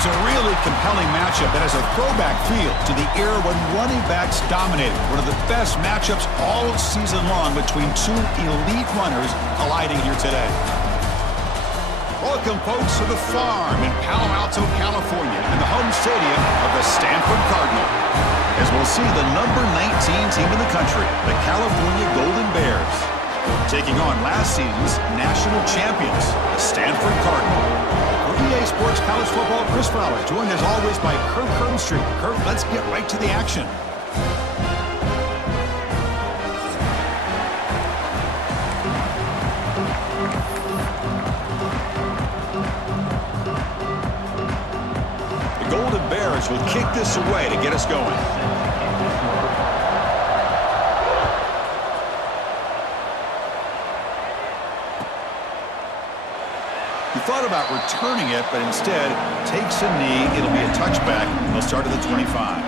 It's a really compelling matchup that has a throwback feel to the era when running backs dominated. One of the best matchups all season long between two elite runners colliding here today. Welcome, folks, to the farm in Palo Alto, California, and the home stadium of the Stanford Cardinal. As we'll see the number 19 team in the country, the California Golden Bears, taking on last season's national champions, the Stanford Cardinal. For EA Sports College Football, Chris Fowler, joined as always by Kirk Herbstreit. Kirk, let's get right to the action. The Golden Bears will kick this away to get us going. He thought about returning it, but instead takes a knee. It'll be a touchback. He'll start at the 25.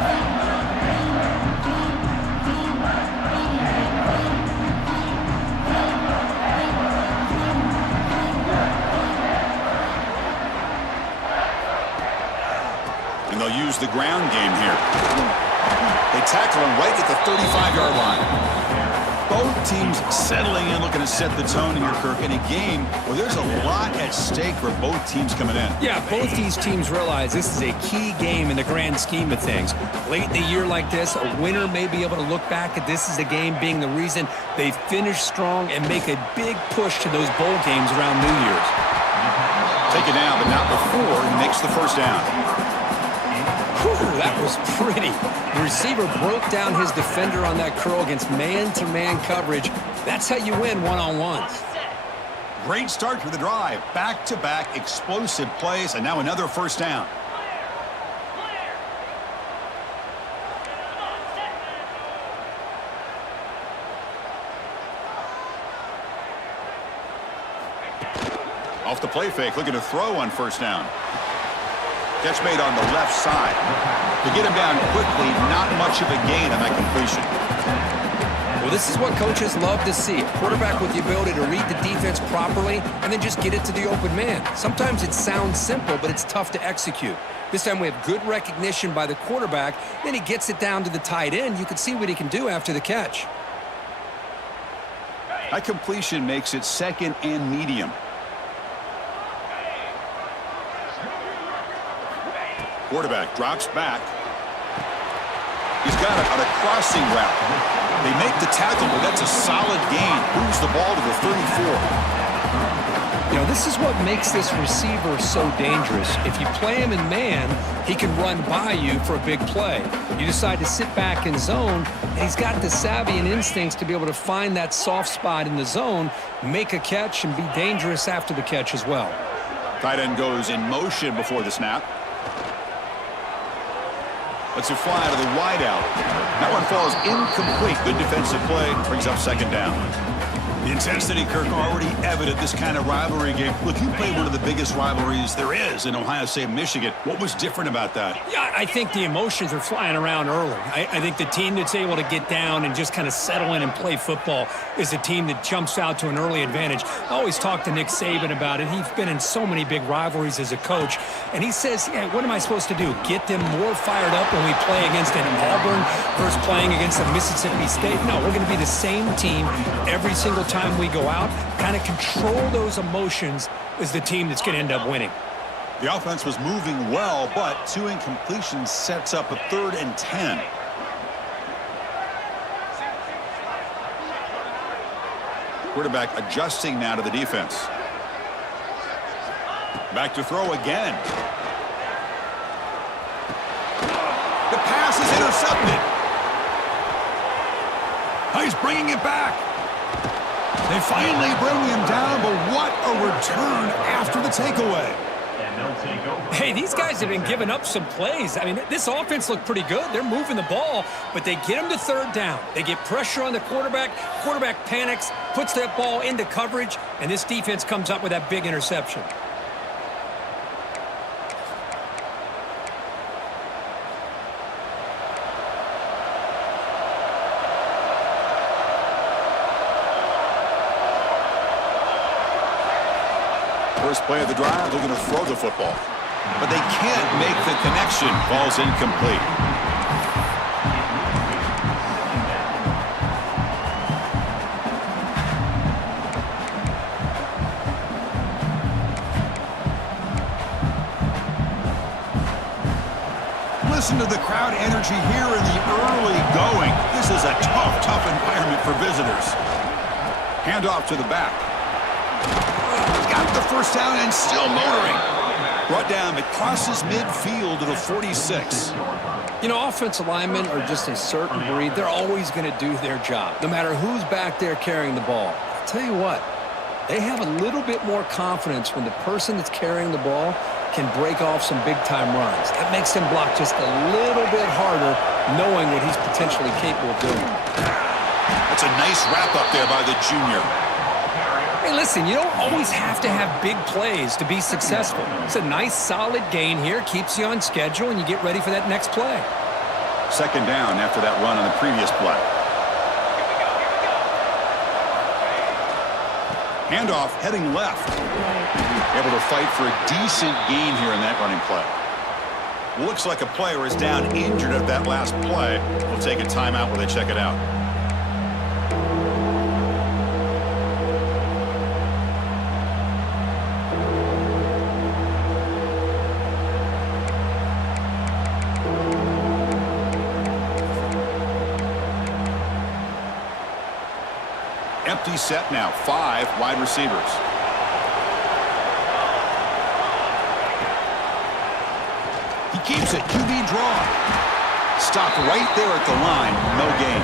And they'll use the ground game here. They tackle him right at the 35-yard line. Both teams settling in, looking to set the tone here, Kirk, in a game where there's a lot at stake for both teams coming in. Yeah, both these teams realize this is a key game in the grand scheme of things. Late in the year like this, a winner may be able to look back at this as a game being the reason they finish strong and make a big push to those bowl games around New Year's. Take it down, but not before he makes the first down. Whew, that was pretty. The receiver broke down his defender on that curl against man-to-man coverage. That's how you win one-on-ones. Great start to the drive. Back-to-back explosive plays, and now another first down. Off the play fake, looking to throw on first down. Catch made on the left side. To get him down quickly, not much of a gain on that completion. Well, this is what coaches love to see. A quarterback with the ability to read the defense properly and then just get it to the open man. Sometimes it sounds simple, but it's tough to execute. This time we have good recognition by the quarterback. Then he gets it down to the tight end. You can see what he can do after the catch. That completion makes it second and medium. Quarterback drops back. He's got it on a crossing route. They make the tackle, but that's a solid gain. Moves the ball to the 34. You know, this is what makes this receiver so dangerous. If you play him in man, he can run by you for a big play. You decide to sit back in zone, and he's got the savvy and instincts to be able to find that soft spot in the zone, make a catch, and be dangerous after the catch as well. Tight end goes in motion before the snap. Lets it fly to the wideout. That one falls incomplete. Good defensive play. Brings up second down. The intensity, Kirk, already evident this kind of rivalry game. Look, you played one of the biggest rivalries there is in Ohio State and Michigan. What was different about that? Yeah, I think the emotions are flying around early. I think the team that's able to get down and just kind of settle in and play football is a team that jumps out to an early advantage. I always talk to Nick Saban about it. He's been in so many big rivalries as a coach, and he says, yeah, what am I supposed to do? Get them more fired up when we play against an Auburn versus playing against a Mississippi State? No, we're going to be the same team every single time we go out. Kind of control those emotions is the team that's going to end up winning. The offense was moving well, but two incompletions sets up a 3rd and 10. Quarterback adjusting now to the defense. Back to throw again. The pass is intercepted. He's bringing it back. They finally bring him down, but what a return after the takeaway. Hey, these guys have been giving up some plays. I mean, this offense looked pretty good. They're moving the ball, but they get him to 3rd down. They get pressure on the quarterback. Quarterback panics, puts that ball into coverage, and this defense comes up with that big interception. First play of the drive, looking to throw the football. but they can't make the connection. Ball's incomplete. Listen to the crowd energy here in the early going. This is a tough environment for visitors. Handoff to the back. Got the first down and still motoring. Brought down, it crosses midfield to the 46. You know, offensive linemen are just a certain breed. They're always going to do their job, no matter who's back there carrying the ball. I'll tell you what, they have a little bit more confidence when the person that's carrying the ball can break off some big-time runs. That makes him block just a little bit harder, knowing what he's potentially capable of doing. That's a nice wrap-up there by the junior. Hey, listen, you don't always have to have big plays to be successful. It's a nice, solid gain here, keeps you on schedule, and you get ready for that next play. Second down after that run on the previous play. Handoff heading left. Able to fight for a decent gain here in that running play. Looks like a player is down injured at that last play. We'll take a timeout while they check it out. Empty set now, 5 wide receivers. He keeps it, QB draw. Stopped right there at the line, no gain.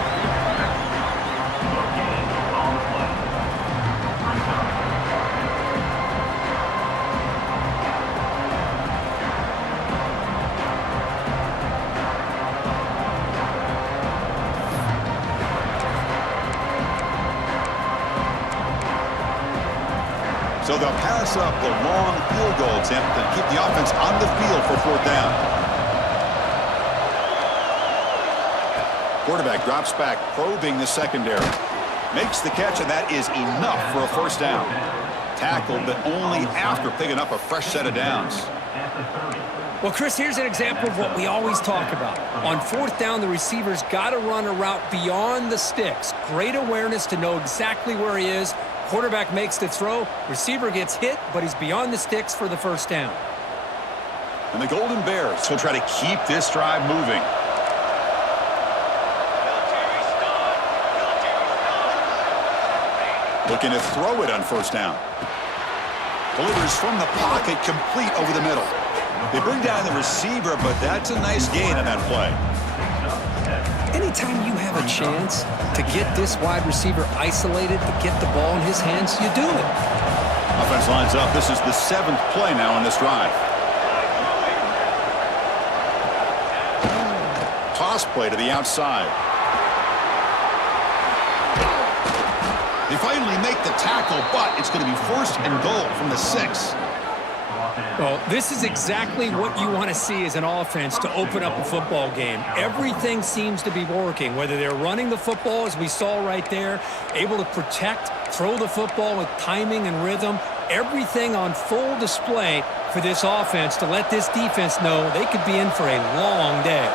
So they'll pass up the long field goal attempt and keep the offense on the field for 4th down. Quarterback drops back, probing the secondary. Makes the catch, and that is enough for a 1st down. Tackled, but only after picking up a fresh set of downs. Well, Chris, here's an example of what we always talk about. On 4th down, the receiver's got to run a route beyond the sticks. Great awareness to know exactly where he is. Quarterback makes the throw, receiver gets hit, but he's beyond the sticks for the 1st down. And the Golden Bears will try to keep this drive moving. Looking to throw it on 1st down. Delivers from the pocket, complete over the middle. They bring down the receiver, but that's a nice gain on that play. Anytime you have a chance to get this wide receiver isolated, to get the ball in his hands, you do it. Offense lines up. This is the 7th play now on this drive. Toss play to the outside. They finally make the tackle, but it's going to be 1st and goal from the 6. Well, this is exactly what you want to see as an offense to open up a football game. Everything seems to be working, whether they're running the football, as we saw right there, able to protect, throw the football with timing and rhythm, everything on full display for this offense to let this defense know they could be in for a long day.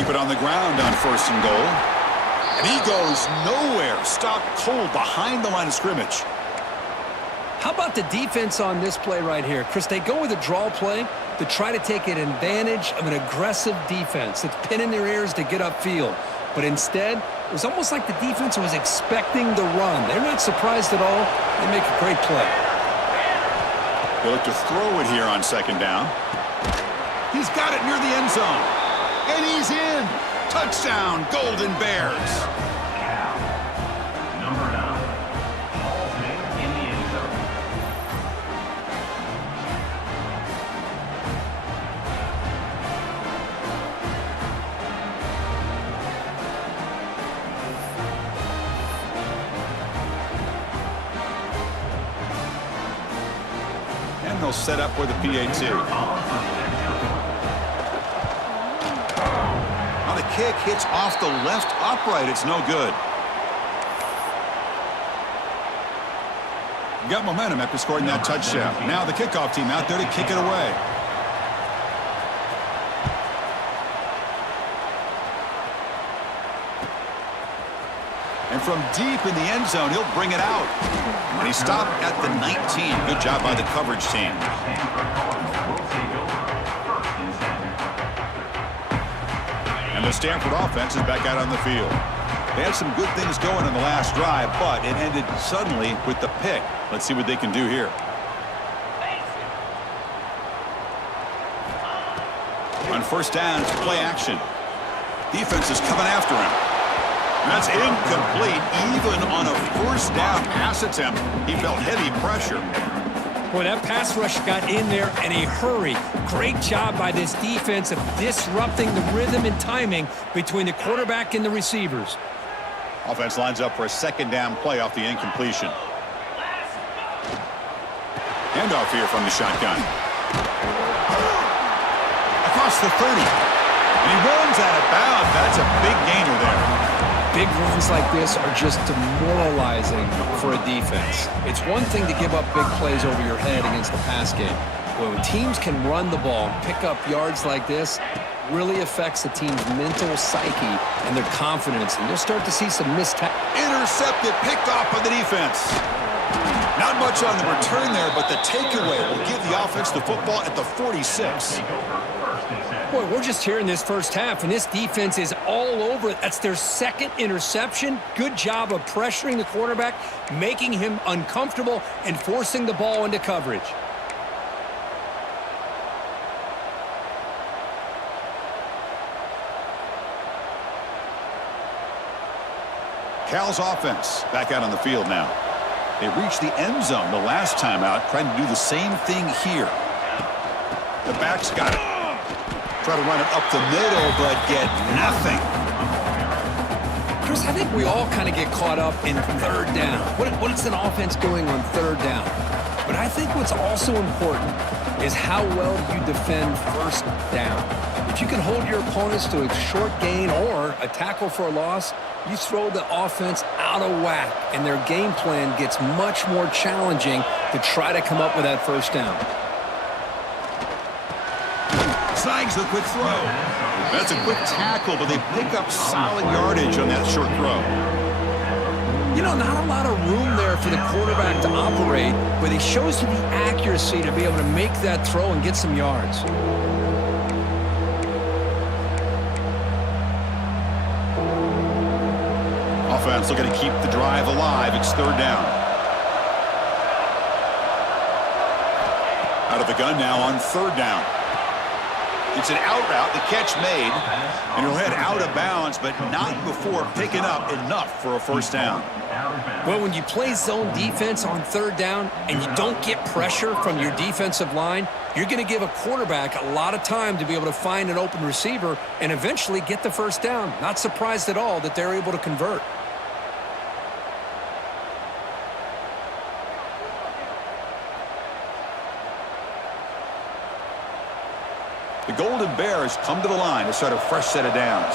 It on the ground on 1st and goal. And he goes nowhere. Stopped cold behind the line of scrimmage. How about the defense on this play right here? Chris, they go with a draw play to try to take an advantage of an aggressive defense that's pinning their ears to get upfield. But instead, it was almost like the defense was expecting the run. They're not surprised at all. They make a great play. They look to throw it here on 2nd down. He's got it near the end zone. And he's in. Touchdown, Golden Bears. Number 9, Hall in the end zone. And they'll set up for the PAT. kick hits off the left upright. It's no good. Got momentum after scoring that touchdown. Now the kickoff team out there to kick it away. And from deep in the end zone, he'll bring it out. And he stopped at the 19. Good job by the coverage team. And the Stanford offense is back out on the field. They had some good things going in the last drive, but it ended suddenly with the pick. Let's see what they can do here. On first down, it's play action. Defense is coming after him. That's incomplete. Even on a first down pass attempt, he felt heavy pressure. Boy, that pass rush got in there in a hurry. Great job by this defense of disrupting the rhythm and timing between the quarterback and the receivers. Offense lines up for a second down play off the incompletion. Handoff here from the shotgun. Across the 30. And he runs out of bounds. That's a big gainer there. Big runs like this are just demoralizing for a defense. It's one thing to give up big plays over your head against the pass game. But when teams can run the ball and pick up yards like this, really affects the team's mental psyche and their confidence. And you'll start to see some missed tackles. Intercepted, picked off by the defense. Not much on the return there, but the takeaway will give the offense the football at the 46. Boy, we're just here in this first half, and this defense is all over it. That's their second interception. Good job of pressuring the quarterback, making him uncomfortable, and forcing the ball into coverage. Cal's offense back out on the field now. They reached the end zone the last time out, trying to do the same thing here. The back's got it. Try to run it up the middle, but get nothing. Chris, I think we all kind of get caught up in third down. What is an offense doing on third down? But I think what's also important is how well you defend first down. If you can hold your opponents to a short gain or a tackle for a loss, you throw the offense out of whack, and their game plan gets much more challenging to try to come up with that first down. Snags the quick throw. That's a quick tackle, but they pick up solid yardage on that short throw. You know, not a lot of room there for the quarterback to operate, but he shows you the accuracy to be able to make that throw and get some yards. Offense looking to keep the drive alive. It's third down. Out of the gun now on third down. It's an out route, the catch made, and he'll head out of bounds, but not before picking up enough for a first down. Well, when you play zone defense on third down and you don't get pressure from your defensive line, you're going to give a quarterback a lot of time to be able to find an open receiver and eventually get the first down. Not surprised at all that they're able to convert. The Golden Bears come to the line to start a fresh set of downs.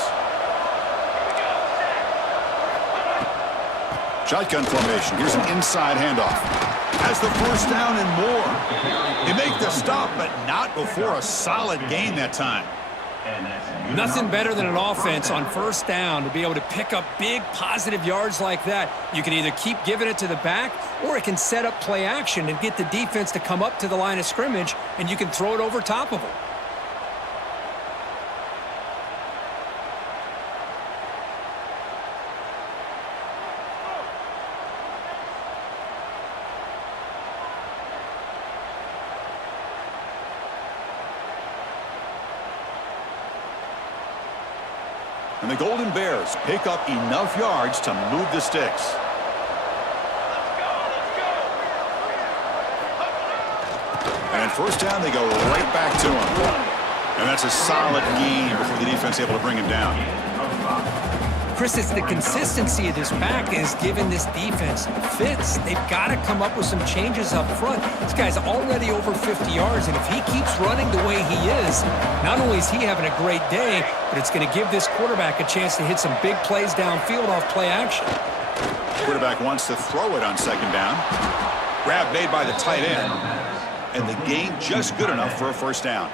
Shotgun formation. Here's an inside handoff. Has the first down and more. They make the stop, but not before a solid gain that time. Nothing better than an offense on first down to be able to pick up big positive yards like that. You can either keep giving it to the back, or it can set up play action and get the defense to come up to the line of scrimmage, and you can throw it over top of them. And the Golden Bears pick up enough yards to move the sticks. And first down, they go right back to him. And that's a solid gain before the defense able to bring him down. Chris, it's the consistency of this back is giving this defense fits. They've got to come up with some changes up front. This guy's already over 50 yards, and if he keeps running the way he is, not only is he having a great day, but it's going to give this quarterback a chance to hit some big plays downfield off play action. Quarterback wants to throw it on second down. Grab made by the tight end. And the gain just good enough for a first down.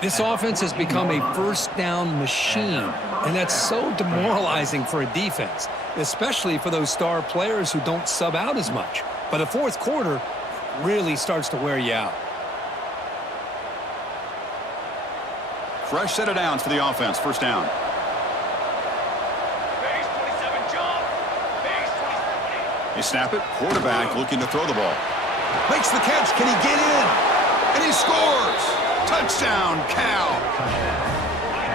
This offense has become a first down machine, and that's so demoralizing for a defense, especially for those star players who don't sub out as much. By the fourth quarter, it really starts to wear you out. Fresh set of downs for the offense. First down. They snap it. Quarterback looking to throw the ball. Makes the catch. Can he get in? And he scores. Touchdown, Cal.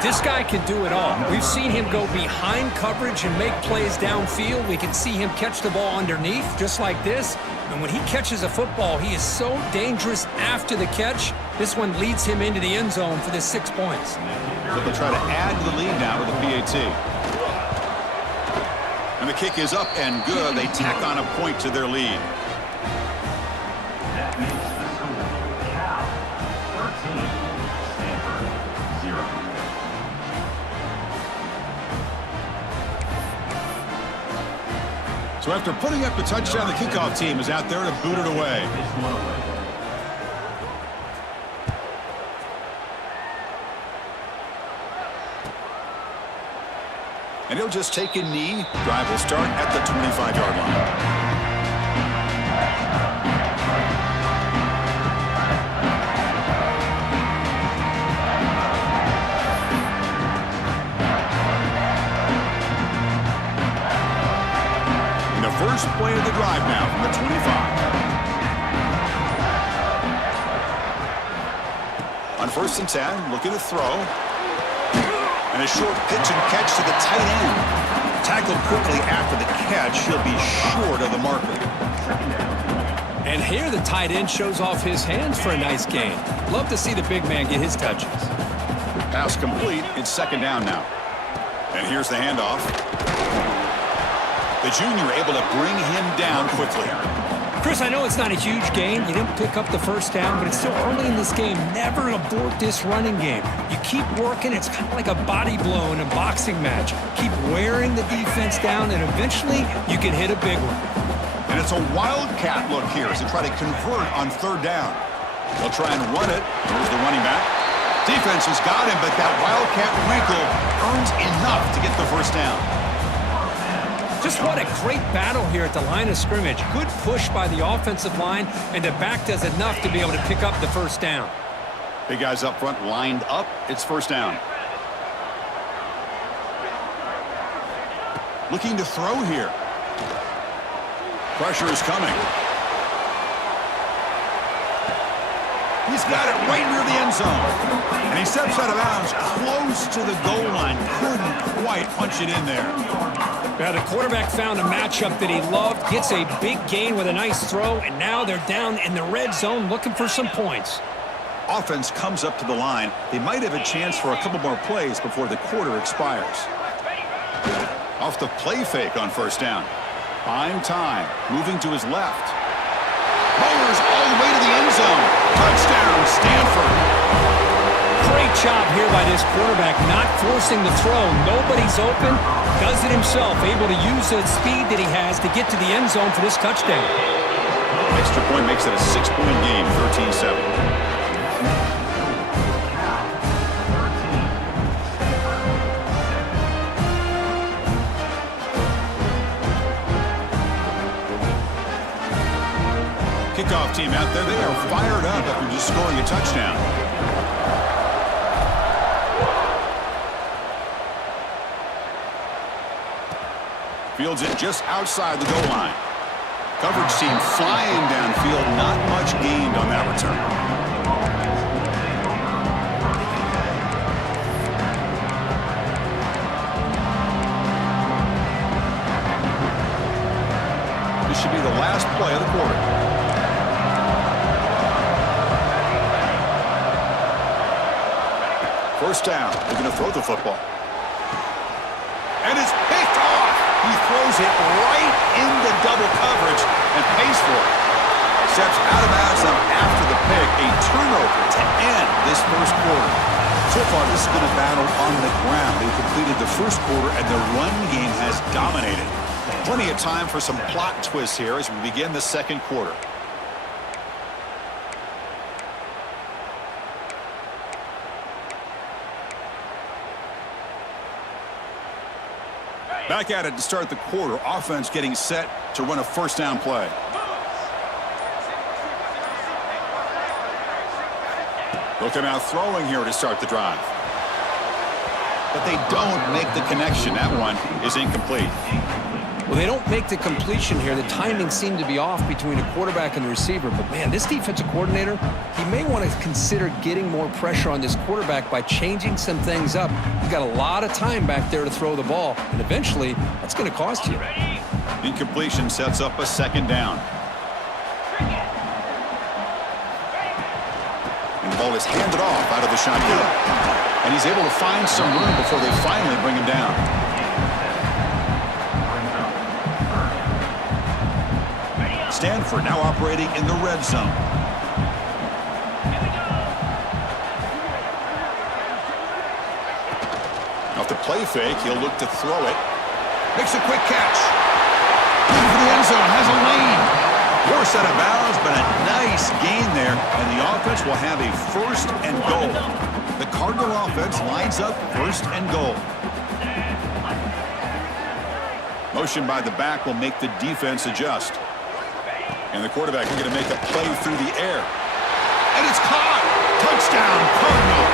This guy can do it all. We've seen him go behind coverage and make plays downfield. We can see him catch the ball underneath, just like this. And when he catches a football, he is so dangerous after the catch. This one leads him into the end zone for the 6 points. So they'll try to add to the lead now with a PAT. And the kick is up and good. They tack on a point to their lead. That makes the score Cal 13, Stanford 0. So after putting up the touchdown, the kickoff team is out there to boot it away. And he'll just take a knee. Drive will start at the 25-yard line. First play of the drive now from the 25. On first and 10, looking to throw. And a short pitch and catch to the tight end. Tackled quickly after the catch. He'll be short of the marker. And here the tight end shows off his hands for a nice gain. Love to see the big man get his touches. Pass complete. It's second down now. And here's the handoff. The junior able to bring him down quickly. Chris, I know it's not a huge gain. You didn't pick up the first down, but it's still early in this game. Never abort this running game. You keep working. It's kind of like a body blow in a boxing match. Keep wearing the defense down, and eventually you can hit a big one. And it's a wildcat look here as they try to convert on third down. They'll try and run it. Here's the running back. Defense has got him, but that wildcat wrinkle earns enough to get the first down. Just what a great battle here at the line of scrimmage. Good push by the offensive line, and the back does enough to be able to pick up the first down. Big guys up front lined up. It's first down. Looking to throw here. Pressure is coming. He's got it right near the end zone. And he steps out of bounds close to the goal line. Couldn't quite punch it in there. Yeah, the quarterback found a matchup that he loved, gets a big gain with a nice throw, and now they're down in the red zone looking for some points. Offense comes up to the line. They might have a chance for a couple more plays before the quarter expires. Off the play fake on first down. Buying time. Moving to his left. Mowers all the way to the end zone. Touchdown, Stanford. Great job here by this quarterback, not forcing the throw. Nobody's open. Does it himself, able to use the speed that he has to get to the end zone for this touchdown. Extra point makes it a 6-point game, 13-7. Kickoff team out there, they are fired up after just scoring a touchdown. Fields it just outside the goal line. Coverage team flying downfield, not much gained on that return. This should be the last play of the quarter. First down. They're going to throw the football. And throws it right into double coverage and pays for it. Steps out of bounds after the pick. A turnover to end this first quarter. So far, this has been a battle on the ground. They completed the first quarter, and the run game has dominated. Plenty of time for some plot twists here as we begin the second quarter. Back at it to start the quarter. Offense getting set to run a first down play. Looking out throwing here to start the drive. But they don't make the connection. That one is incomplete. Well, they don't make the completion here. The timing seemed to be off between the quarterback and the receiver. But, man, this defensive coordinator, he may want to consider getting more pressure on this quarterback by changing some things up. You've got a lot of time back there to throw the ball, and eventually that's going to cost you. Incompletion sets up a second down. And the ball is handed off out of the shotgun. And he's able to find some room before they finally bring him down. Stanford now operating in the red zone. Off the play fake, he'll look to throw it. Makes a quick catch. Looking for the end zone, has a lane. Force out of bounds, but a nice gain there, and the offense will have a first and goal. The Cardinal offense lines up first and goal. Motion by the back will make the defense adjust. And the quarterback is going to make a play through the air. And it's caught! Touchdown, Cardinal!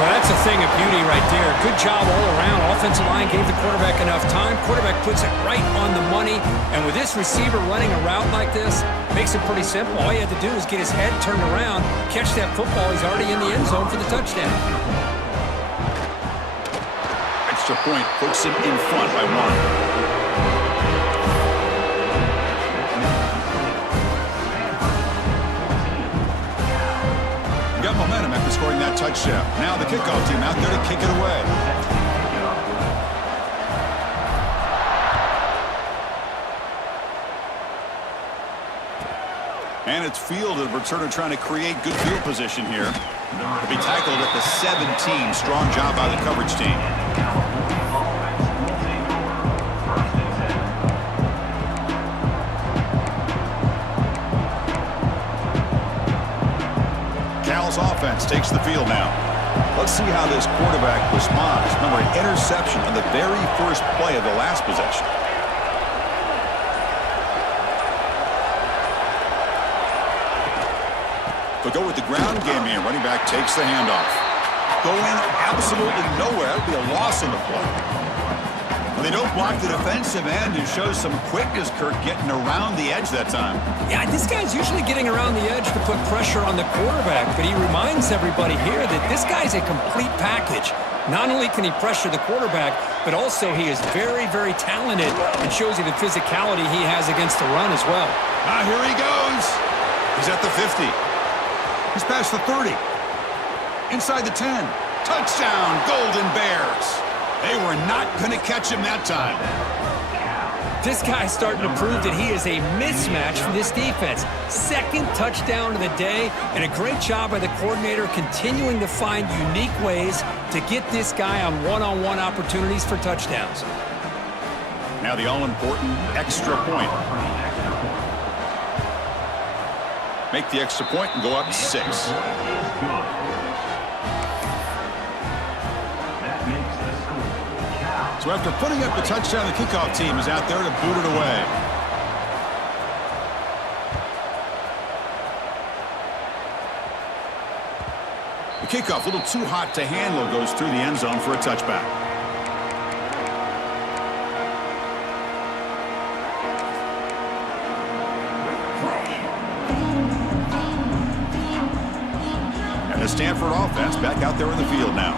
Well, that's a thing of beauty right there. Good job all around. Offensive line gave the quarterback enough time. Quarterback puts it right on the money. And with this receiver running a route like this, makes it pretty simple. All you had to do is get his head turned around, catch that football. He's already in the end zone for the touchdown. Extra point puts him in front by one. Got momentum after scoring that touchdown. Now the kickoff team out there to kick it away. And it's fielded. Returner trying to create good field position here. To be tackled at the 17. Strong job by the coverage team. Offense takes the field now. Let's see how this quarterback responds. Remember, an interception on the very first play of the last possession. They'll go with the ground game here. Running back takes the handoff. Going absolutely nowhere. That'll be a loss in the play. Well, they don't block the defensive end and show some quickness, Kirk, getting around the edge that time. Yeah, this guy's usually getting around the edge to put pressure on the quarterback, but he reminds everybody here that this guy's a complete package. Not only can he pressure the quarterback, but also he is very, very talented and shows you the physicality he has against the run as well. Here he goes. He's at the 50. He's past the 30. Inside the 10. Touchdown, Golden Bears. They were not going to catch him that time. This guy's starting to prove that he is a mismatch for this defense. Second touchdown of the day, and a great job by the coordinator continuing to find unique ways to get this guy on one-on-one opportunities for touchdowns. Now the all-important extra point. Make the extra point and go up 6. So after putting up the touchdown, the kickoff team is out there to boot it away. The kickoff, a little too hot to handle, goes through the end zone for a touchback. And the Stanford offense back out there in the field now.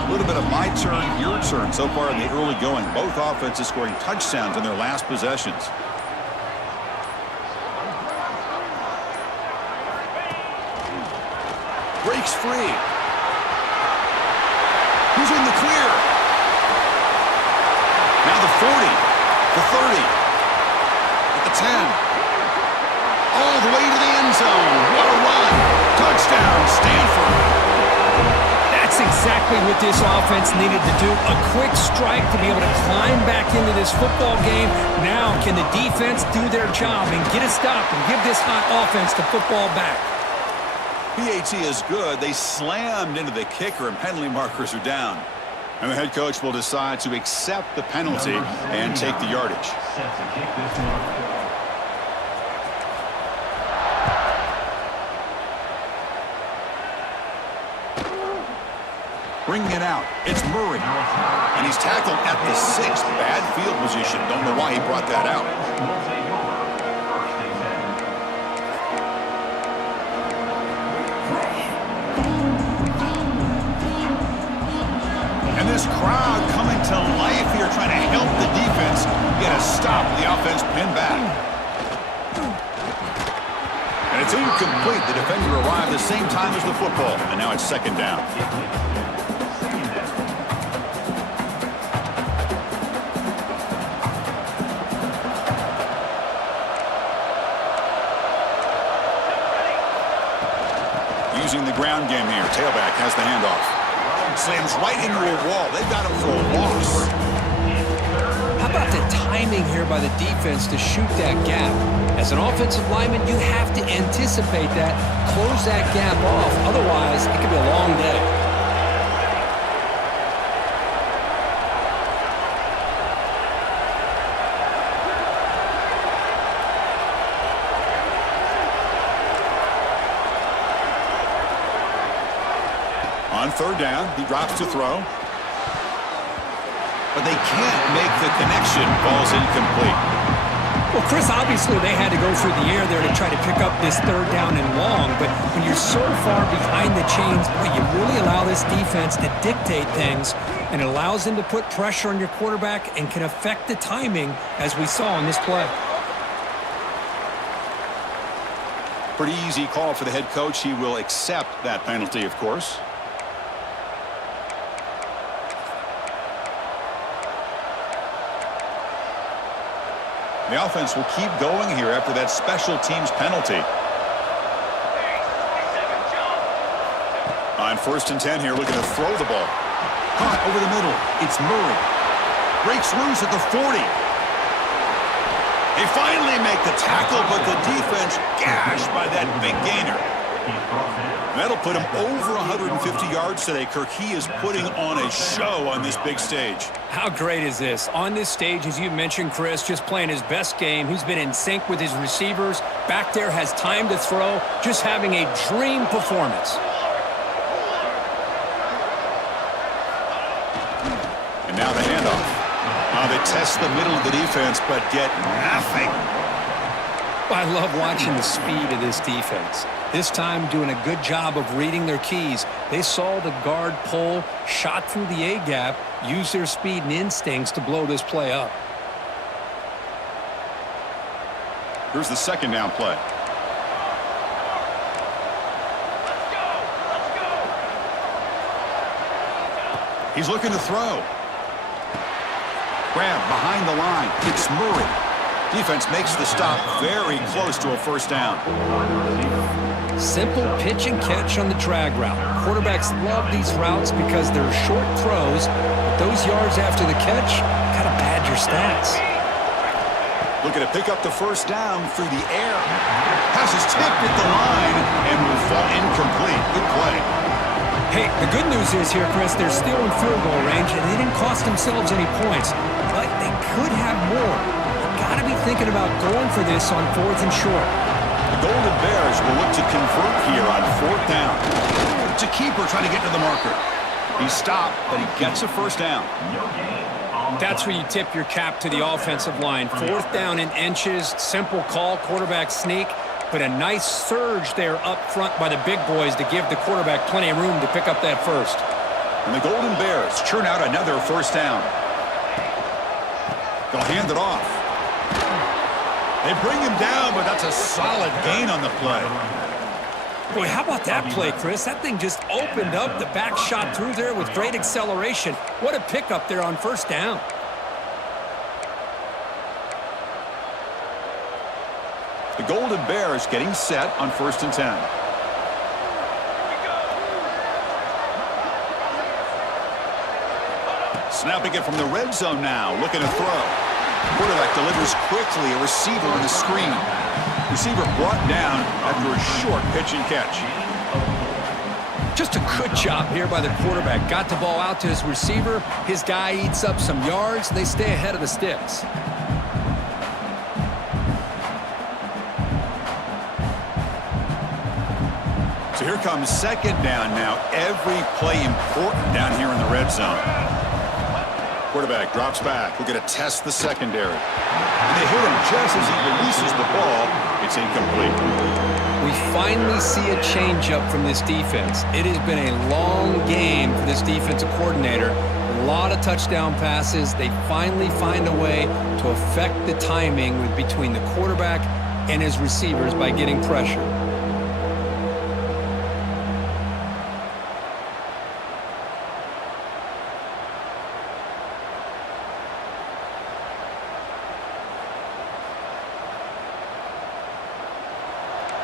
A little bit of my turn, your turn so far in the early going. Both offenses scoring touchdowns in their last possessions. Breaks free. Who's in the clear? 40, the 30, at the 10, all the way to the end zone. What a run. Touchdown, Stanford. That's exactly what this offense needed to do. A quick strike to be able to climb back into this football game. Now can the defense do their job and get a stop and give this hot offense the football back? PAT is good. They slammed into the kicker, and penalty markers are down. And the head coach will decide to accept the penalty and take the yardage. Set to kick this one. Bringing it out, it's Murray. And he's tackled at the 6. Bad field position. Don't know why he brought that out. And this crowd coming to life here, trying to help the defense get a stop. The offense pinned back. And it's incomplete. The defender arrived the same time as the football. And now it's second down. Using the ground game here. Tailback has the handoff. Slams right into a wall. They've got him for a loss. How about the timing here by the defense to shoot that gap? As an offensive lineman, you have to anticipate that, close that gap off. Otherwise, it could be a long day. On third down, he drops to throw. But they can't make the connection. Ball's incomplete. Well, Chris, obviously they had to go through the air there to try to pick up this third down and long. But when you're so far behind the chains, boy, you really allow this defense to dictate things. And it allows them to put pressure on your quarterback and can affect the timing, as we saw in this play. Pretty easy call for the head coach. He will accept that penalty, of course. The offense will keep going here after that special teams penalty. On 1st and 10 here, looking to throw the ball. Caught over the middle. It's Murray. Breaks loose at the 40. They finally make the tackle, but the defense gashed by that big gainer. That'll put him over 150 yards today. Kirk, he is putting on a show on this big stage. How great is this? On this stage, as you mentioned, Chris, just playing his best game. He's been in sync with his receivers. Back there, has time to throw. Just having a dream performance. And now the handoff. They test the middle of the defense, but get nothing. I love watching the speed of this defense. This time doing a good job of reading their keys. They saw the guard pull, shot through the A-gap, used their speed and instincts to blow this play up. Here's the second down play. He's looking to throw. Grab behind the line. It's Murray. Defense makes the stop very close to a first down. Simple pitch and catch on the drag route. Quarterbacks love these routes because they're short throws, but those yards after the catch gotta pad your stats. Looking to pick up the first down through the air. Pass is tipped at the line and will fall incomplete. Good play. Hey, the good news is here, Chris, they're still in field goal range, and they didn't cost themselves any points. But they could have more. You gotta be thinking about going for this on 4th and short. The Golden Bears will look to convert here on 4th down. It's a keeper trying to get to the marker. He stopped, but he gets a first down. That's where you tip your cap to the offensive line. 4th down in inches, simple call, quarterback sneak, but a nice surge there up front by the big boys to give the quarterback plenty of room to pick up that first. And the Golden Bears churn out another first down. They'll hand it off. They bring him down, but that's a solid gain on the play. Boy, how about that play, Chris? That thing just opened up. The back shot through there with great acceleration. What a pickup there on first down. The Golden Bears getting set on 1st and 10. Snapping it from the red zone now, looking to throw. Quarterback delivers quickly, a receiver on the screen. Receiver brought down after a short pitch and catch. Just a good job here by the quarterback. Got the ball out to his receiver. His guy eats up some yards. They stay ahead of the sticks. So here comes 2nd down now. Every play important down here in the red zone. Quarterback drops back. We're going to test the secondary. And they hit him just as he releases the ball. It's incomplete. We finally see a changeup from this defense. It has been a long game for this defensive coordinator. A lot of touchdown passes. They finally find a way to affect the timing between the quarterback and his receivers by getting pressure.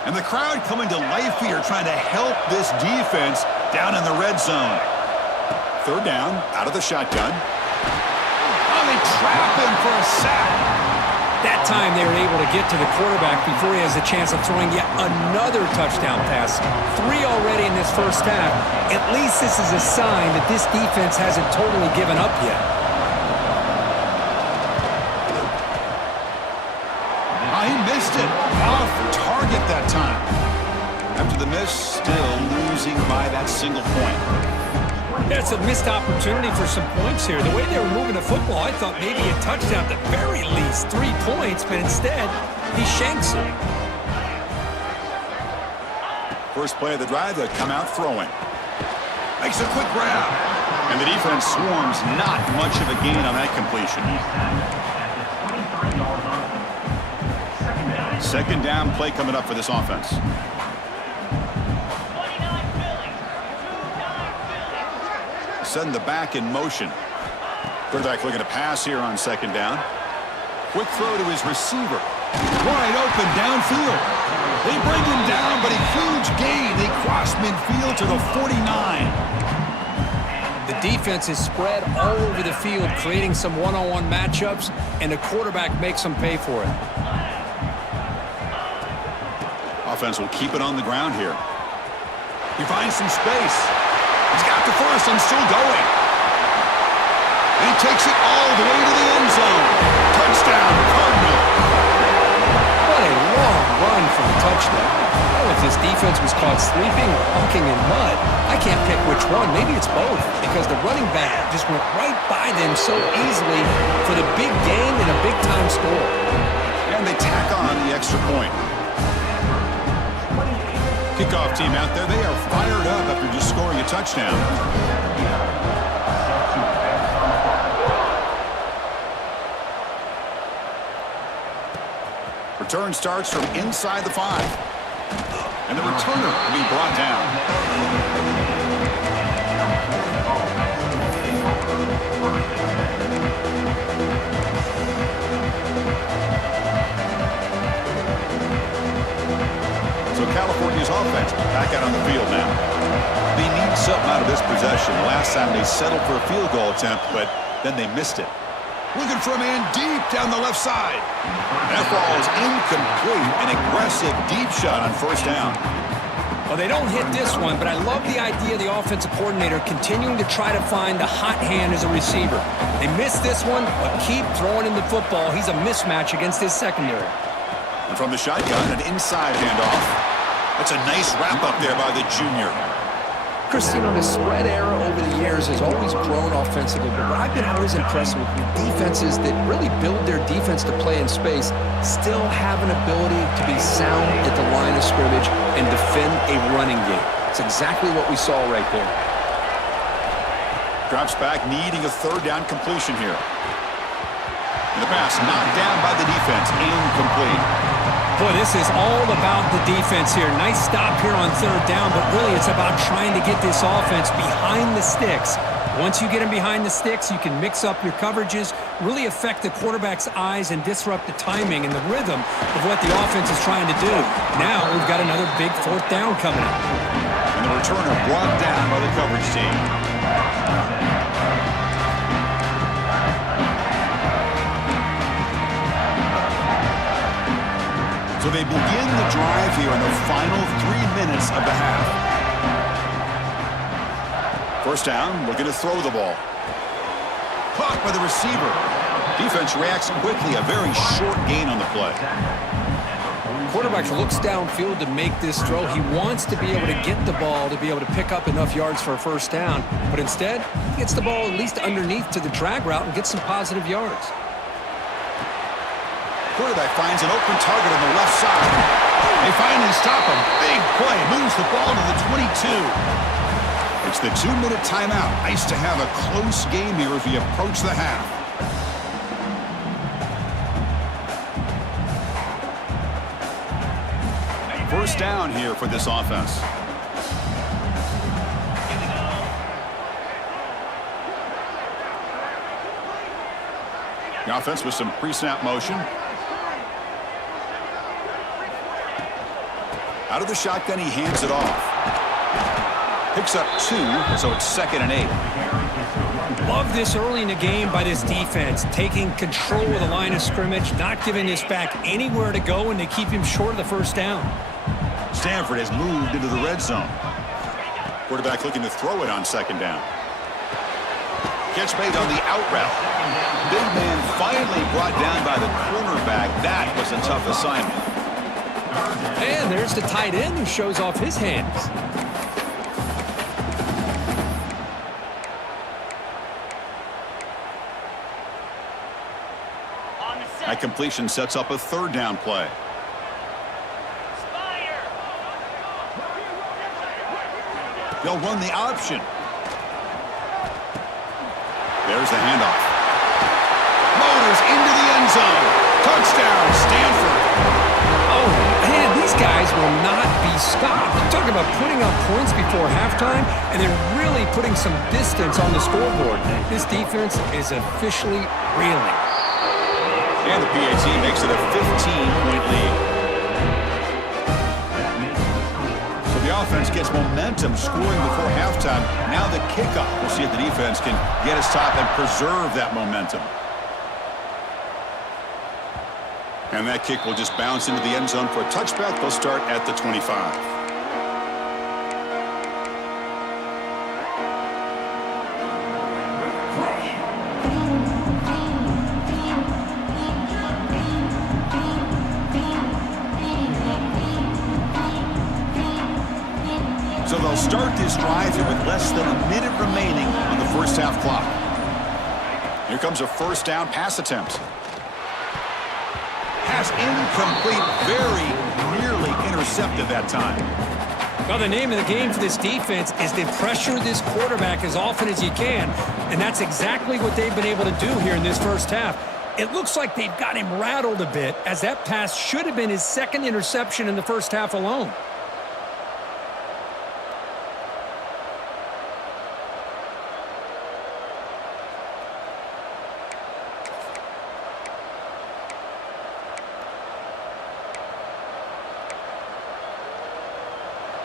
And the crowd coming to life here, trying to help this defense down in the red zone. 3rd down, out of the shotgun. Oh, they trap him for a sack. That time they were able to get to the quarterback before he has a chance of throwing yet another touchdown pass. 3 already in this first half. At least this is a sign that this defense hasn't totally given up yet. Oh, he missed it. Off target that time. After the miss, still losing by that single point. That's a missed opportunity for some points here. The way they were moving the football, I thought maybe a touchdown at the very least, 3 points, but instead, he shanks it. First play of the drive, they come out throwing. Makes a quick grab. And the defense swarms, not much of a gain on that completion. 2nd down play coming up for this offense. Send the back in motion. Quarterback looking to pass here on 2nd down. Quick throw to his receiver. Wide open downfield. They bring him down, but a huge gain. They cross midfield to the 49. The defense is spread all over the field, creating some one-on-one matchups, and the quarterback makes them pay for it. Offense will keep it on the ground here. He finds some space. He's got the first and still going. And he takes it all the way to the end zone. Touchdown, Cardinal. What a long run for a touchdown. Oh, if this defense was caught sleeping or walking in mud, I can't pick which one. Maybe it's both, because the running back just went right by them so easily for the big gain and a big-time score. And they tack on the extra point. Kickoff team out there, they are fired up after just scoring a touchdown. Return starts from inside the 5. And the returner will be brought down. So California's offense back out on the field now. They need something out of this possession. The last time they settled for a field goal attempt, but then they missed it. Looking for a man deep down the left side. That ball is incomplete. An aggressive deep shot on 1st down. Well, they don't hit this one, but I love the idea of the offensive coordinator continuing to try to find the hot hand as a receiver. They missed this one, but keep throwing him the football. He's a mismatch against his secondary. And from the shotgun, an inside handoff. That's a nice wrap up there by the junior. Christine, the spread era over the years has always grown offensively, but what I've been always impressed with defenses that really build their defense to play in space still have an ability to be sound at the line of scrimmage and defend a running game. It's exactly what we saw right there. Drops back, needing a 3rd down completion here. And the pass knocked down by the defense, incomplete. Boy, this is all about the defense here. Nice stop here on 3rd down, but really it's about trying to get this offense behind the sticks. Once you get them behind the sticks, you can mix up your coverages, really affect the quarterback's eyes and disrupt the timing and the rhythm of what the offense is trying to do. Now we've got another big fourth down coming up. And the returner brought down by the coverage team. So they begin the drive here in the final 3 minutes of the half. First down, looking to throw the ball. Caught by the receiver. Defense reacts quickly, a very short gain on the play. Quarterback looks downfield to make this throw. He wants to be able to get the ball to be able to pick up enough yards for a first down, but instead, he gets the ball at least underneath to the drag route and gets some positive yards. Quarterback finds an open target on the left side. They finally stop him. Big play. Moves the ball to the 22. It's the 2-minute timeout. Nice to have a close game here as we approach the half. First down here for this offense. The offense with some pre-snap motion. Out of the shotgun, he hands it off. Picks up 2, so it's 2nd and 8. Love this early in the game by this defense, taking control of the line of scrimmage, not giving this back anywhere to go, and they keep him short of the first down. Stanford has moved into the red zone. Quarterback looking to throw it on 2nd down. Catch made on the out route. Big man finally brought down by the cornerback. That was a tough assignment. And there's the tight end who shows off his hands. That completion sets up a 3rd down play. They'll run the option. There's the handoff. Motors into the end zone. Touchdown, Stanford. Oh, man, these guys will not be stopped. Talk about putting up points before halftime, and they're really putting some distance on the scoreboard. This defense is officially reeling. And the PAT makes it a 15-point lead. So the offense gets momentum scoring before halftime. Now the kickoff. We'll see if the defense can get us top and preserve that momentum. And that kick will just bounce into the end zone for a touchback. They'll start at the 25. So they'll start this drive here with less than a minute remaining on the first half clock. Here comes a first down pass attempt. Pass incomplete, very nearly intercepted that time. Well, the name of the game for this defense is to pressure this quarterback as often as you can, and that's exactly what they've been able to do here in this first half. It looks like they've got him rattled a bit, as that pass should have been his 2nd interception in the first half alone.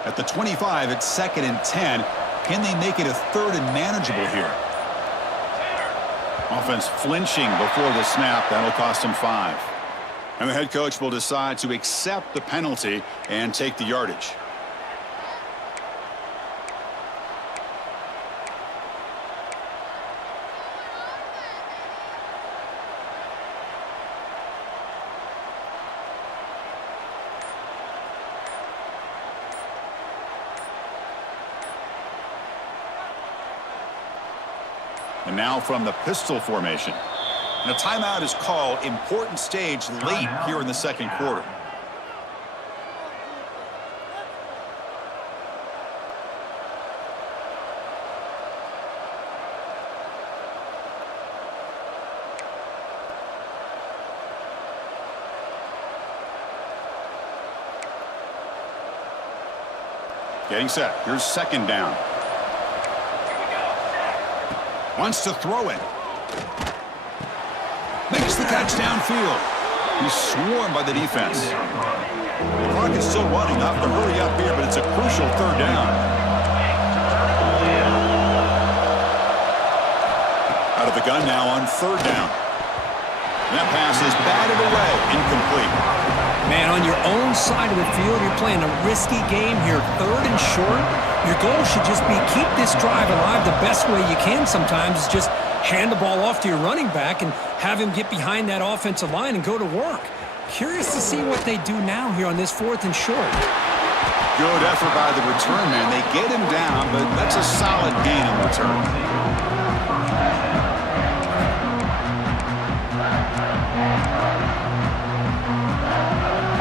At the 25, it's 2nd and 10. Can they make it a 3rd and manageable here? Offense flinching before the snap. That'll cost him 5. And the head coach will decide to accept the penalty and take the yardage. And now from the pistol formation. And a timeout is called. Important stage late here in the 2nd quarter. Getting set. Here's 2nd down. Wants to throw it. Makes the catch downfield. He's swarmed by the defense. The clock is still running. Not to hurry up here, but it's a crucial third down. Out of the gun now on third down. And that pass is batted away, incomplete. Man, on your own side of the field, you're playing a risky game here, third and short. Your goal should just be keep this drive alive the best way you can sometimes is just hand the ball off to your running back and have him get behind that offensive line and go to work. Curious to see what they do now here on this fourth and short. Good effort by the return man. They get him down, but that's a solid gain in return.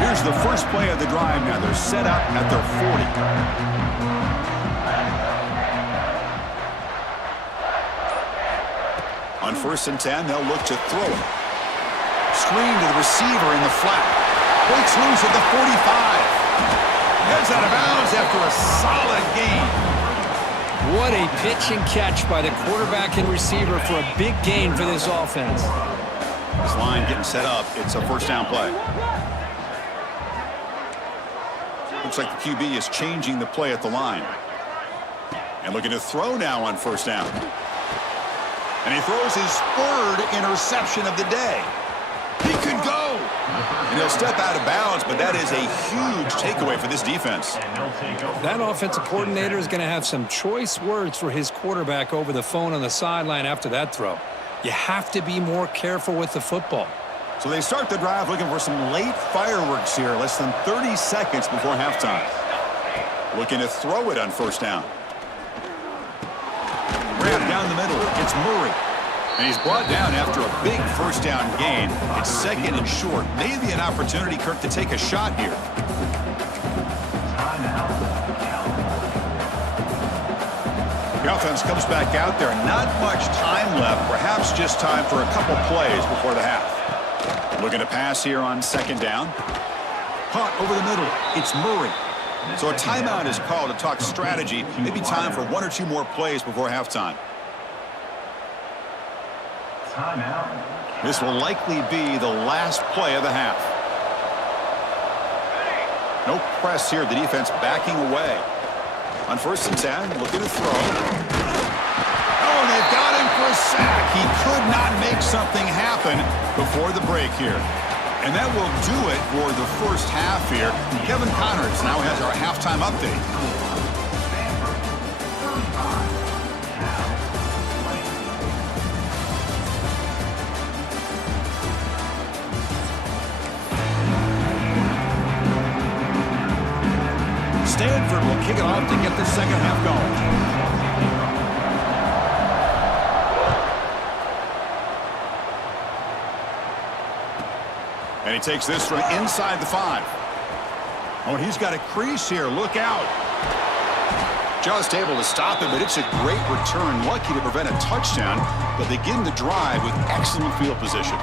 Here's the first play of the drive now. They're set up at their 40. On 1st and 10, they'll look to throw it. Screen to the receiver in the flat. Breaks loose at the 45. Heads out of bounds after a solid gain. What a pitch and catch by the quarterback and receiver for a big gain for this offense. This line getting set up. It's a first down play. Looks like the QB is changing the play at the line. And looking to throw now on first down. And he throws his third interception of the day. He could go. And he'll step out of bounds, but that is a huge takeaway for this defense. That offensive coordinator is going to have some choice words for his quarterback over the phone on the sideline after that throw. You have to be more careful with the football. So they start the drive looking for some late fireworks here, less than 30 seconds before halftime. Looking to throw it on first down. Grab down the middle. It's Murray. And he's brought down after a big first down gain. It's second and short. Maybe an opportunity, Kirk, to take a shot here. The offense comes back out there. Not much time left. Perhaps just time for a couple plays before the half. Looking to pass here on second down. Caught over the middle. It's Murray. So a timeout is called to talk strategy. Maybe time for one or two more plays before halftime. This will likely be the last play of the half. No press here. The defense backing away. On 1st and 10, looking to throw. Oh, and they've got him for a sack. He could not make something happen before the break here. And that will do it for the first half here. Kevin Connors now has our halftime update. Stanford will kick it off to get the second half going. And he takes this from inside the 5. Oh, and he's got a crease here. Look out. Just able to stop it, but it's a great return. Lucky to prevent a touchdown, but they get in the drive with excellent field position.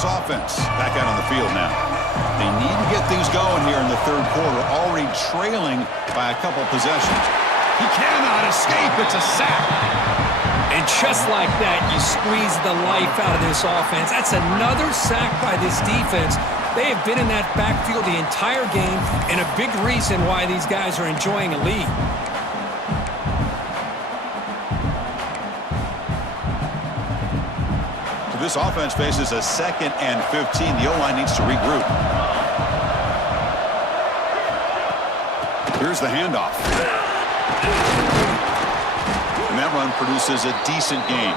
Offense back out on the field now. They need to get things going here in the third quarter, already trailing by a couple possessions. He cannot escape. It's a sack. And just like that, you squeeze the life out of this offense. That's another sack by this defense. They have been in that backfield the entire game, and a big reason why these guys are enjoying a lead. This offense faces a 2nd and 15. The O-line needs to regroup. Here's the handoff. And that run produces a decent gain.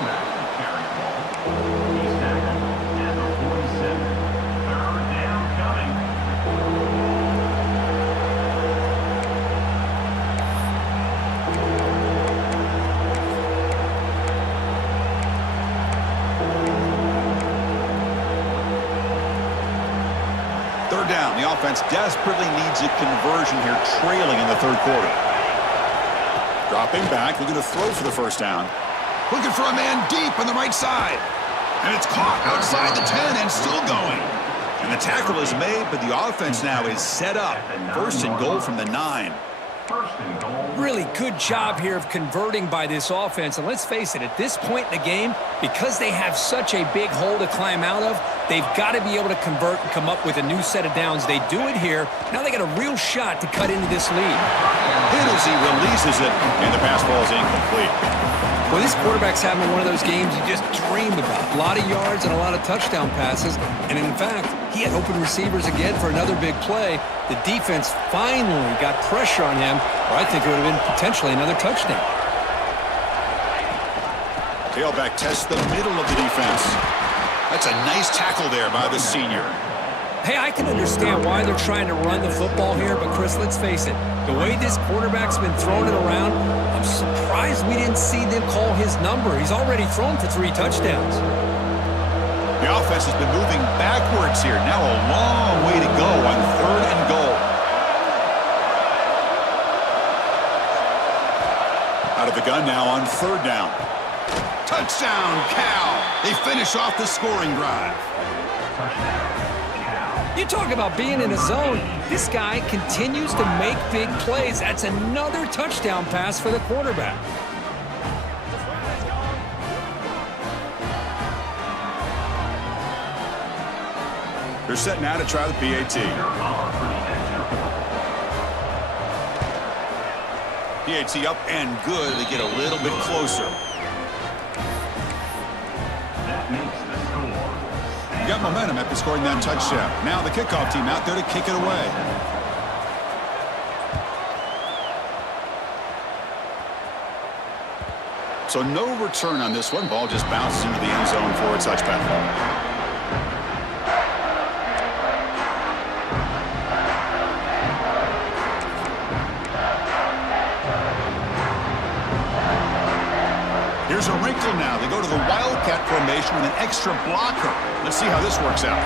Down. The offense desperately needs a conversion here, trailing in the third quarter. Dropping back, looking to throw for the first down. Looking for a man deep on the right side. And it's caught outside the 10 and still going. And the tackle is made, but the offense now is set up. First and goal from the 9. Really good job here of converting by this offense. And let's face it, at this point in the game, because they have such a big hole to climb out of, they've got to be able to convert and come up with a new set of downs. They do it here. Now they got a real shot to cut into this lead. Hit as he releases it, and the pass ball is incomplete. Well, this quarterback's having one of those games you just dreamed about. A lot of yards and a lot of touchdown passes. And in fact, he had open receivers again for another big play. The defense finally got pressure on him, or I think it would have been potentially another touchdown. Tailback tests the middle of the defense. That's a nice tackle there by the senior. Hey, I can understand why they're trying to run the football here, but Chris, let's face it, the way this quarterback's been throwing it around, I'm surprised we didn't see them call his number. He's already thrown for 3 touchdowns. The offense has been moving backwards here. Now a long way to go on 3rd and goal. Out of the gun now on 3rd down. Touchdown, Cal. They finish off the scoring drive. You talk about being in a zone. This guy continues to make big plays. That's another touchdown pass for the quarterback. They're set now to try the PAT. PAT up and good. They get a little bit closer. You got momentum after scoring that touchdown. Now the kickoff team out there to kick it away. So no return on this one. Ball just bounces into the end zone for a touchback. Here's a wrinkle now. They go to the Wildcat formation with an extra blocker. Let's see how this works out.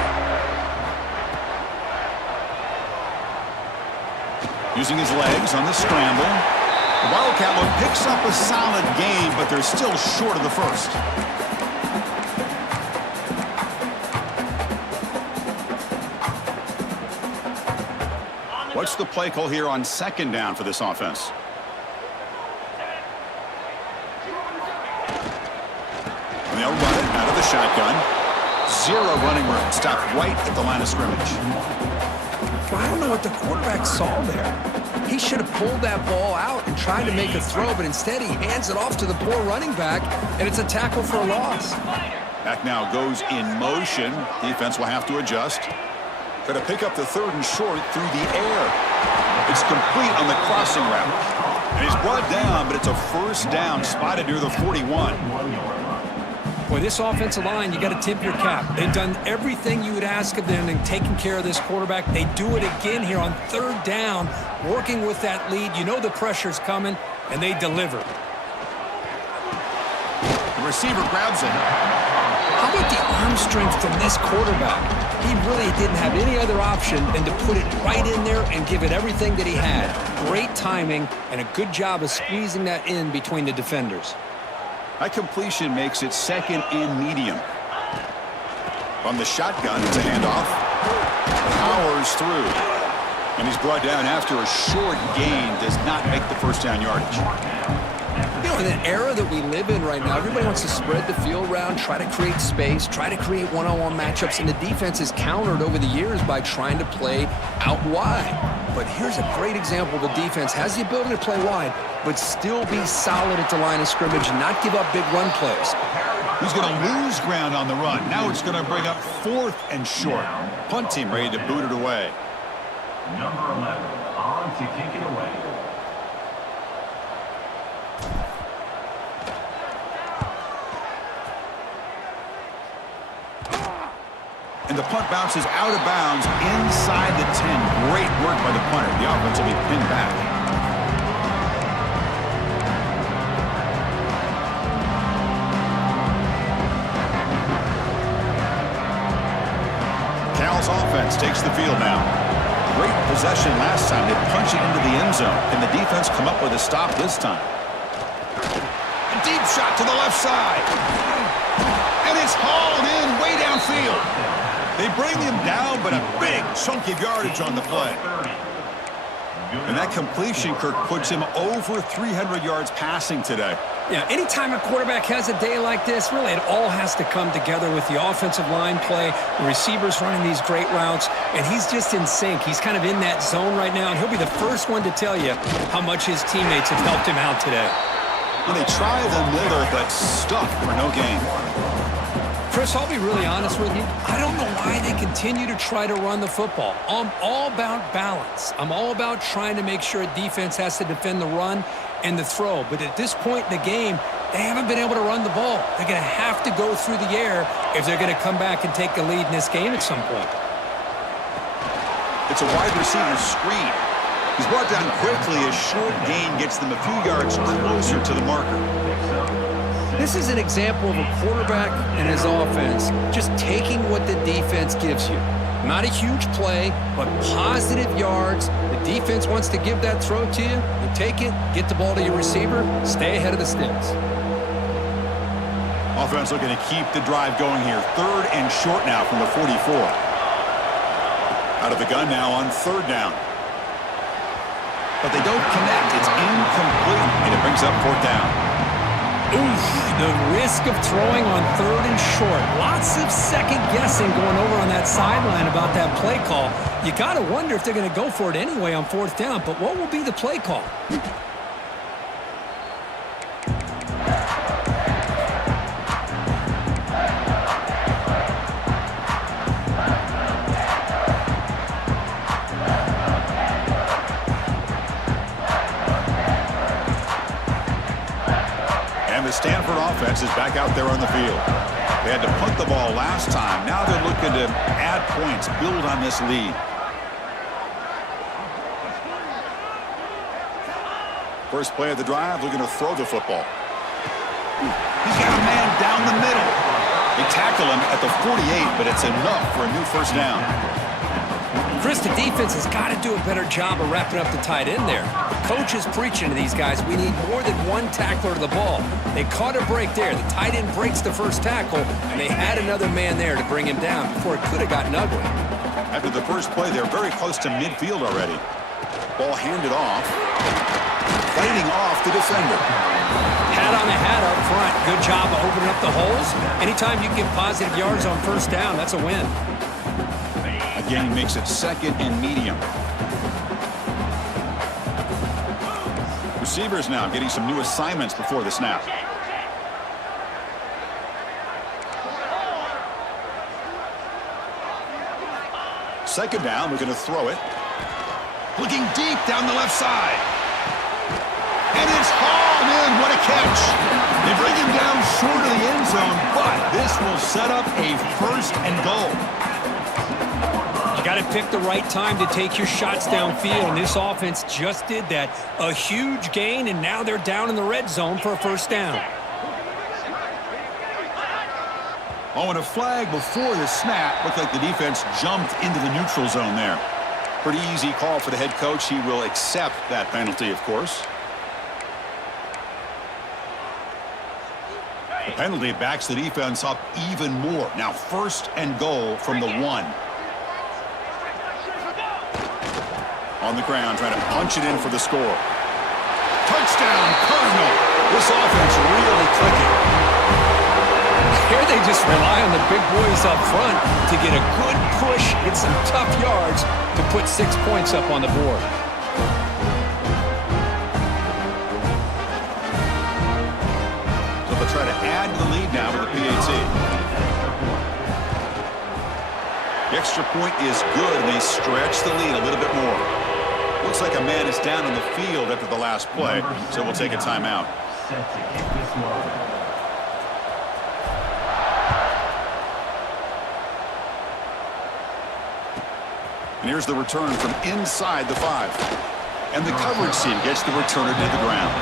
Using his legs on the scramble. The Wildcat look picks up a solid gain, but they're still short of the first. What's the play call here on 2nd down for this offense? They'll run it out of the shotgun. 0 running room. Stopped right at the line of scrimmage. Well, I don't know what the quarterback saw there. He should have pulled that ball out and tried to make a throw, but instead he hands it off to the poor running back, and it's a tackle for a loss. Back now goes in motion. Defense will have to adjust. Try to pick up the 3rd and short through the air. It's complete on the crossing route. And he's brought down, but it's a 1st down spotted near the 41. Boy, this offensive line, you got to tip your cap. They've done everything you would ask of them in taking care of this quarterback. They do it again here on 3rd down, working with that lead. You know the pressure's coming, and they deliver. The receiver grabs it. How about the arm strength from this quarterback? He really didn't have any other option than to put it right in there and give it everything that he had. Great timing and a good job of squeezing that in between the defenders. That completion makes it 2nd and medium. From the shotgun, it's a handoff. Powers through. And he's brought down after a short gain. Does not make the 1st down yardage. You know, in an era that we live in right now, everybody wants to spread the field around, try to create space, try to create one-on-one matchups, and the defense is countered over the years by trying to play out wide. But here's a great example. The defense has the ability to play wide, but still be solid at the line of scrimmage and not give up big run plays. He's going to lose ground on the run. Now it's going to bring up 4th and short. Punt team ready to boot it away. Number 11 on to kick it away. And the punt bounces out of bounds inside the 10. Great work by the punter. The offense will be pinned back. Cal's offense takes the field now. Great possession last time. They punch it into the end zone. Can the defense come up with a stop this time? A deep shot to the left side. And it's hauled in way downfield. They bring him down, but a big chunk of yardage on the play. And that completion, Kirk, puts him over 300 yards passing today. Yeah, anytime a quarterback has a day like this, really it all has to come together with the offensive line play, the receivers running these great routes, and he's just in sync. He's kind of in that zone right now, and he'll be the first one to tell you how much his teammates have helped him out today. When they try the middle, but stuffed for no gain. Chris, I'll be really honest with you. I don't know why they continue to try to run the football. I'm all about balance. I'm all about trying to make sure a defense has to defend the run and the throw. But at this point in the game, they haven't been able to run the ball. They're going to have to go through the air if they're going to come back and take a lead in this game at some point. It's a wide receiver screen. He's brought down quickly. A short gain gets them a few yards closer to the marker. This is an example of a quarterback and his offense just taking what the defense gives you. Not a huge play, but positive yards. The defense wants to give that throw to you. You take it, get the ball to your receiver, stay ahead of the sticks. Offense looking to keep the drive going here. 3rd and short now from the 44. Out of the gun now on 3rd down. But they don't connect. It's incomplete, and it brings up 4th down. Oof, the risk of throwing on 3rd and short. Lots of second guessing going over on that sideline about that play call. You got to wonder if they're going to go for it anyway on 4th down, but what will be the play call? The Stanford offense is back out there on the field. They had to punt the ball last time. Now they're looking to add points, build on this lead. First play of the drive, looking to throw the football. He's got a man down the middle. They tackle him at the 48, but it's enough for a new 1st down. Chris, the defense has got to do a better job of wrapping up the tight end there. The coach is preaching to these guys, we need more than one tackler to the ball. They caught a break there. The tight end breaks the first tackle, and they had another man there to bring him down before it could have gotten ugly. After the first play, they're very close to midfield already. Ball handed off. Fighting off the defender. Hat on the hat up front. Good job of opening up the holes. Anytime you get positive yards on 1st down, that's a win. Again, he makes it 2nd and medium. Receivers now getting some new assignments before the snap. Second down, we're going to throw it. Looking deep down the left side. And it's hauled in. What a catch. They bring him down short of the end zone, but this will set up a 1st and goal. Got to pick the right time to take your shots downfield, and this offense just did that. A huge gain, and now they're down in the red zone for a 1st down. Oh, and a flag before the snap. Looked like the defense jumped into the neutral zone there. Pretty easy call for the head coach. He will accept that penalty, of course. The penalty backs the defense up even more. Now 1st and goal from the 1. On the ground, trying to punch it in for the score. Touchdown, Cardinal. This offense really clicking. Here they just rely on the big boys up front to get a good push, get some tough yards to put 6 points up on the board. So they'll try to add to the lead now with the PAT. The extra point is good, and they stretch the lead a little bit more. Looks like a man is down on the field after the last play, so we'll take a timeout. And here's the return from inside the 5. And the coverage team gets the returner to the ground.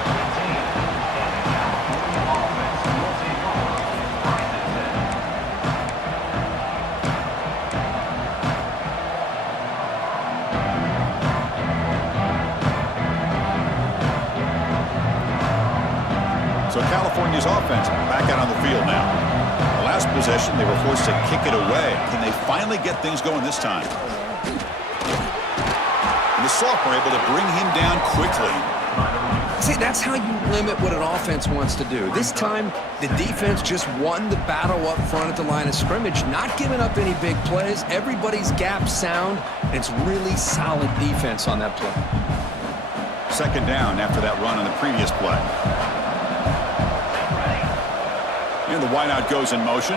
So California's offense back out on the field now. The last possession, they were forced to kick it away. Can they finally get things going this time? And the sophomore able to bring him down quickly. See, that's how you limit what an offense wants to do. This time, the defense just won the battle up front at the line of scrimmage, not giving up any big plays. Everybody's gap sound, and it's really solid defense on that play. Second down after that run on the previous play. And the wideout goes in motion.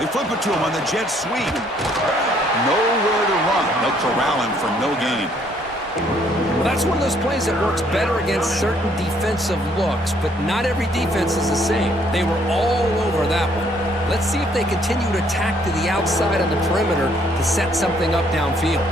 They flip it to him on the jet sweep. Nowhere to run. They'll corral him for no gain. Well, that's one of those plays that works better against certain defensive looks, but not every defense is the same. They were all over that one. Let's see if they continue to attack to the outside of the perimeter to set something up downfield.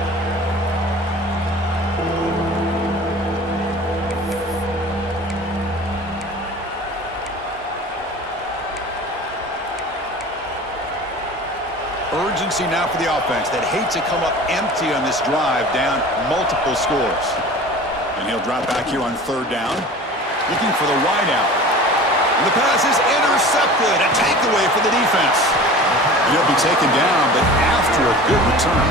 Urgency now for the offense that hates to come up empty on this drive, down multiple scores. And he'll drop back here on third down, looking for the wideout. And the pass is intercepted. A takeaway for the defense. He'll be taken down, but after a good return.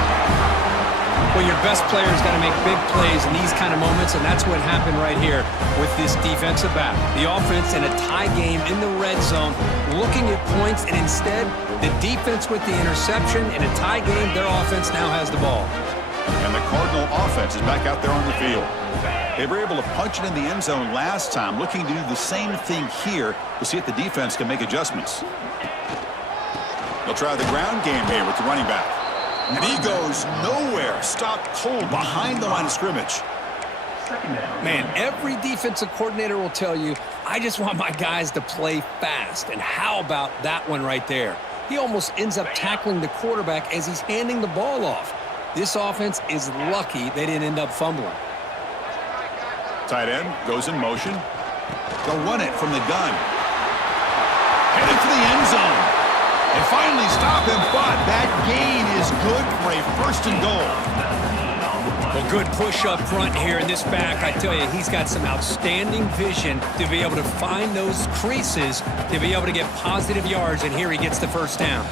Well, your best player's got to make big plays in these kind of moments, and that's what happened right here with this defensive back. The offense in a tie game in the red zone, looking at points, and instead, the defense with the interception. In a tie game, their offense now has the ball. And the Cardinal offense is back out there on the field. They were able to punch it in the end zone last time, looking to do the same thing here to see if the defense can make adjustments. They'll try the ground game here with the running back. And he goes nowhere. Stopped cold behind the line of scrimmage. Man, every defensive coordinator will tell you, I just want my guys to play fast. And how about that one right there? He almost ends up tackling the quarterback as he's handing the ball off. This offense is lucky they didn't end up fumbling. Tight end goes in motion. They'll run it from the gun. Headed for the end zone. They finally stop him, but that gain is good for a first and goal. Well, good push up front here in this back. I tell you, he's got some outstanding vision to be able to find those creases, to be able to get positive yards, and here he gets the first down.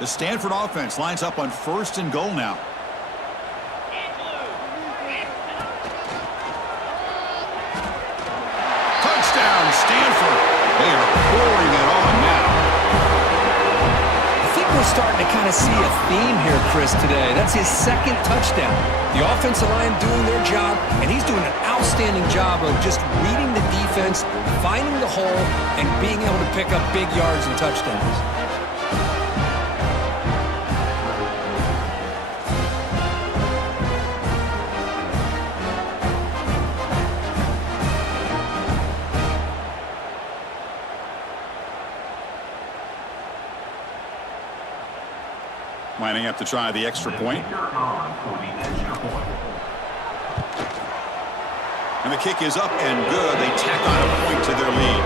The Stanford offense lines up on first and goal now. Touchdown, Stanford. They are pouring it on now. I think we're starting to kind of see a theme here, Chris, today. That's his second touchdown. The offensive line doing their job, and he's doing an outstanding job of just reading the defense, finding the hole, and being able to pick up big yards and touchdowns. Lining up to try the extra point. And the kick is up and good. They tack on a point to their lead.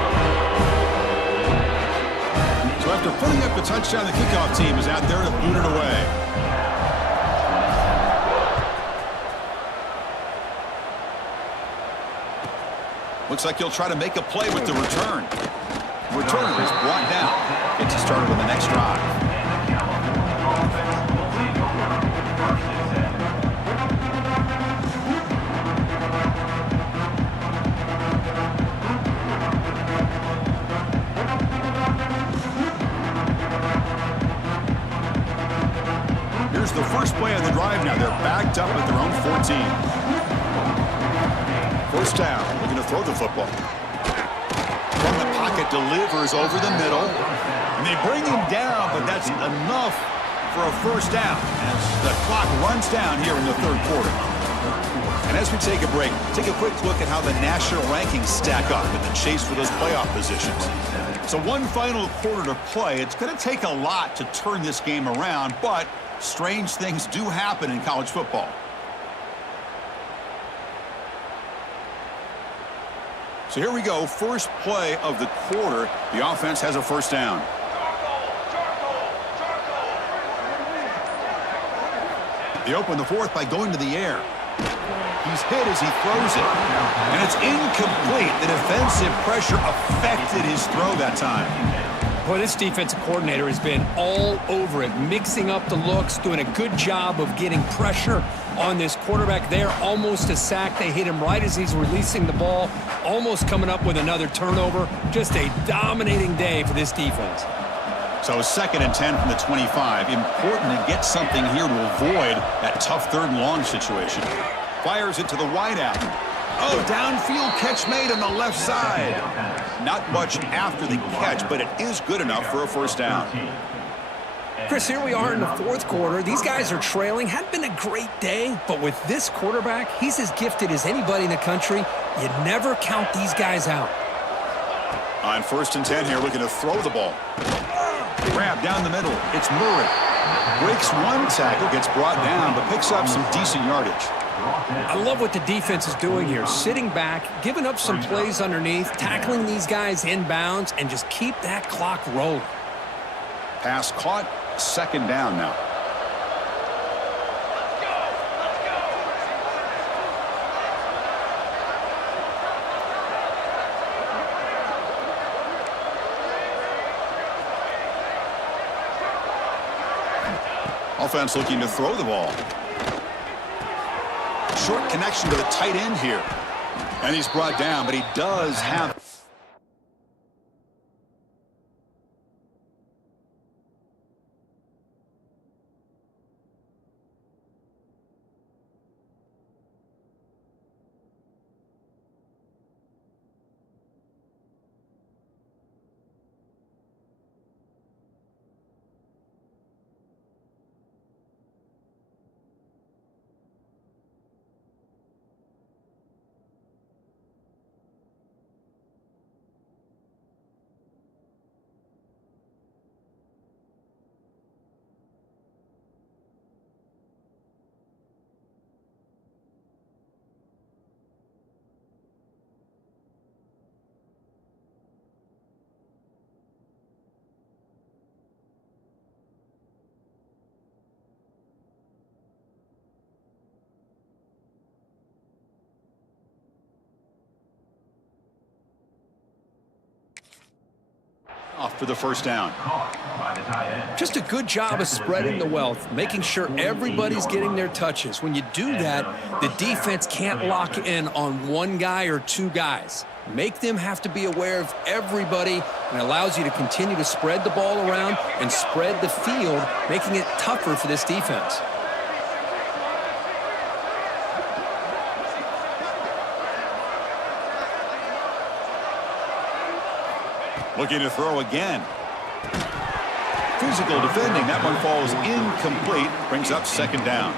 So after putting up the touchdown, the kickoff team is out there to boot it away. Looks like he'll try to make a play with the return. Returner is brought down. Gets it started on the next drive. Here's the first play of the drive now. They're backed up at their own 14. First down, looking to throw the football. From the pocket, delivers over the middle. And they bring him down, but that's enough for a first down as the clock runs down here in the third quarter. And as we take a break, take a quick look at how the national rankings stack up in the chase for those playoff positions. So one final quarter to play. It's going to take a lot to turn this game around, but strange things do happen in college football. So here we go, first play of the quarter. The offense has a first down. They open the fourth by going to the air. He's hit as he throws it. And it's incomplete. The defensive pressure affected his throw that time. Boy, this defensive coordinator has been all over it, mixing up the looks, doing a good job of getting pressure on this quarterback there. Almost a sack. They hit him right as he's releasing the ball, almost coming up with another turnover. Just a dominating day for this defense. So 2nd and 10 from the 25. Important to get something here to avoid that tough 3rd and long situation. Fires it to the wideout. Oh, downfield catch made on the left side. Not much after the catch, but it is good enough for a 1st down. Chris, here we are in the 4th quarter. These guys are trailing. Hadn't been a great day, but with this quarterback, he's as gifted as anybody in the country. You never count these guys out. On 1st and 10 here, looking to throw the ball. Grab down the middle. It's Murray. Breaks one tackle, gets brought down, but picks up some decent yardage. I love what the defense is doing here. Sitting back, giving up some plays underneath, tackling these guys inbounds, and just keep that clock rolling. Pass caught. 2nd down now. Offense looking to throw the ball. Short connection to the tight end here. And he's brought down, but he does have... off for the 1st down. Just a good job of spreading the wealth, making sure everybody's getting their touches. When you do that, the defense can't lock in on one guy or 2 guys. Make them have to be aware of everybody, and allows you to continue to spread the ball around and spread the field, making it tougher for this defense. Looking to throw again. Physical defending. That one falls incomplete. Brings up 2nd down.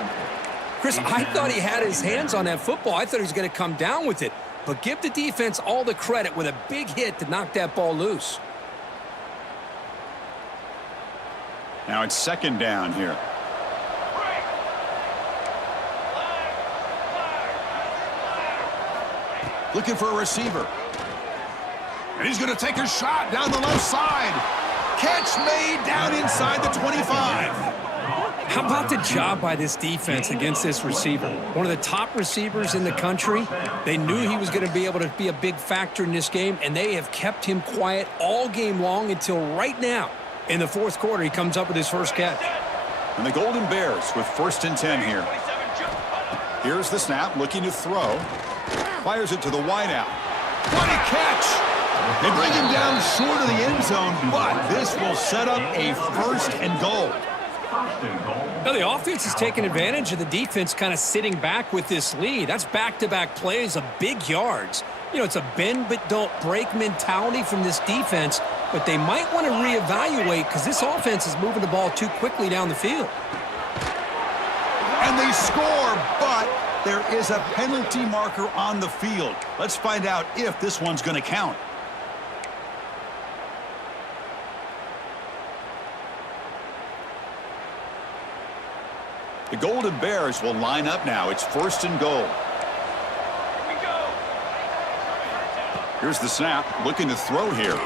Chris, I thought he had his hands on that football. I thought he was going to come down with it. But give the defense all the credit with a big hit to knock that ball loose. Now it's 2nd down here. Looking for a receiver. And he's going to take a shot down the left side. Catch made down inside the 25. How about the job by this defense against this receiver? One of the top receivers in the country. They knew he was going to be able to be a big factor in this game, and they have kept him quiet all game long until right now. In the 4th quarter, he comes up with his 1st catch. And the Golden Bears with 1st and 10 here. Here's the snap, looking to throw. Fires it to the wideout. What a catch! They bring him down short of the end zone, but this will set up a 1st and goal. Now, the offense is taking advantage of the defense kind of sitting back with this lead. That's back-to-back plays of big yards. You know, it's a bend but don't break mentality from this defense, but they might want to reevaluate because this offense is moving the ball too quickly down the field. And they score, but there is a penalty marker on the field. Let's find out if this one's going to count. The Golden Bears will line up now. It's 1st and goal. Here's the snap. Looking to throw here.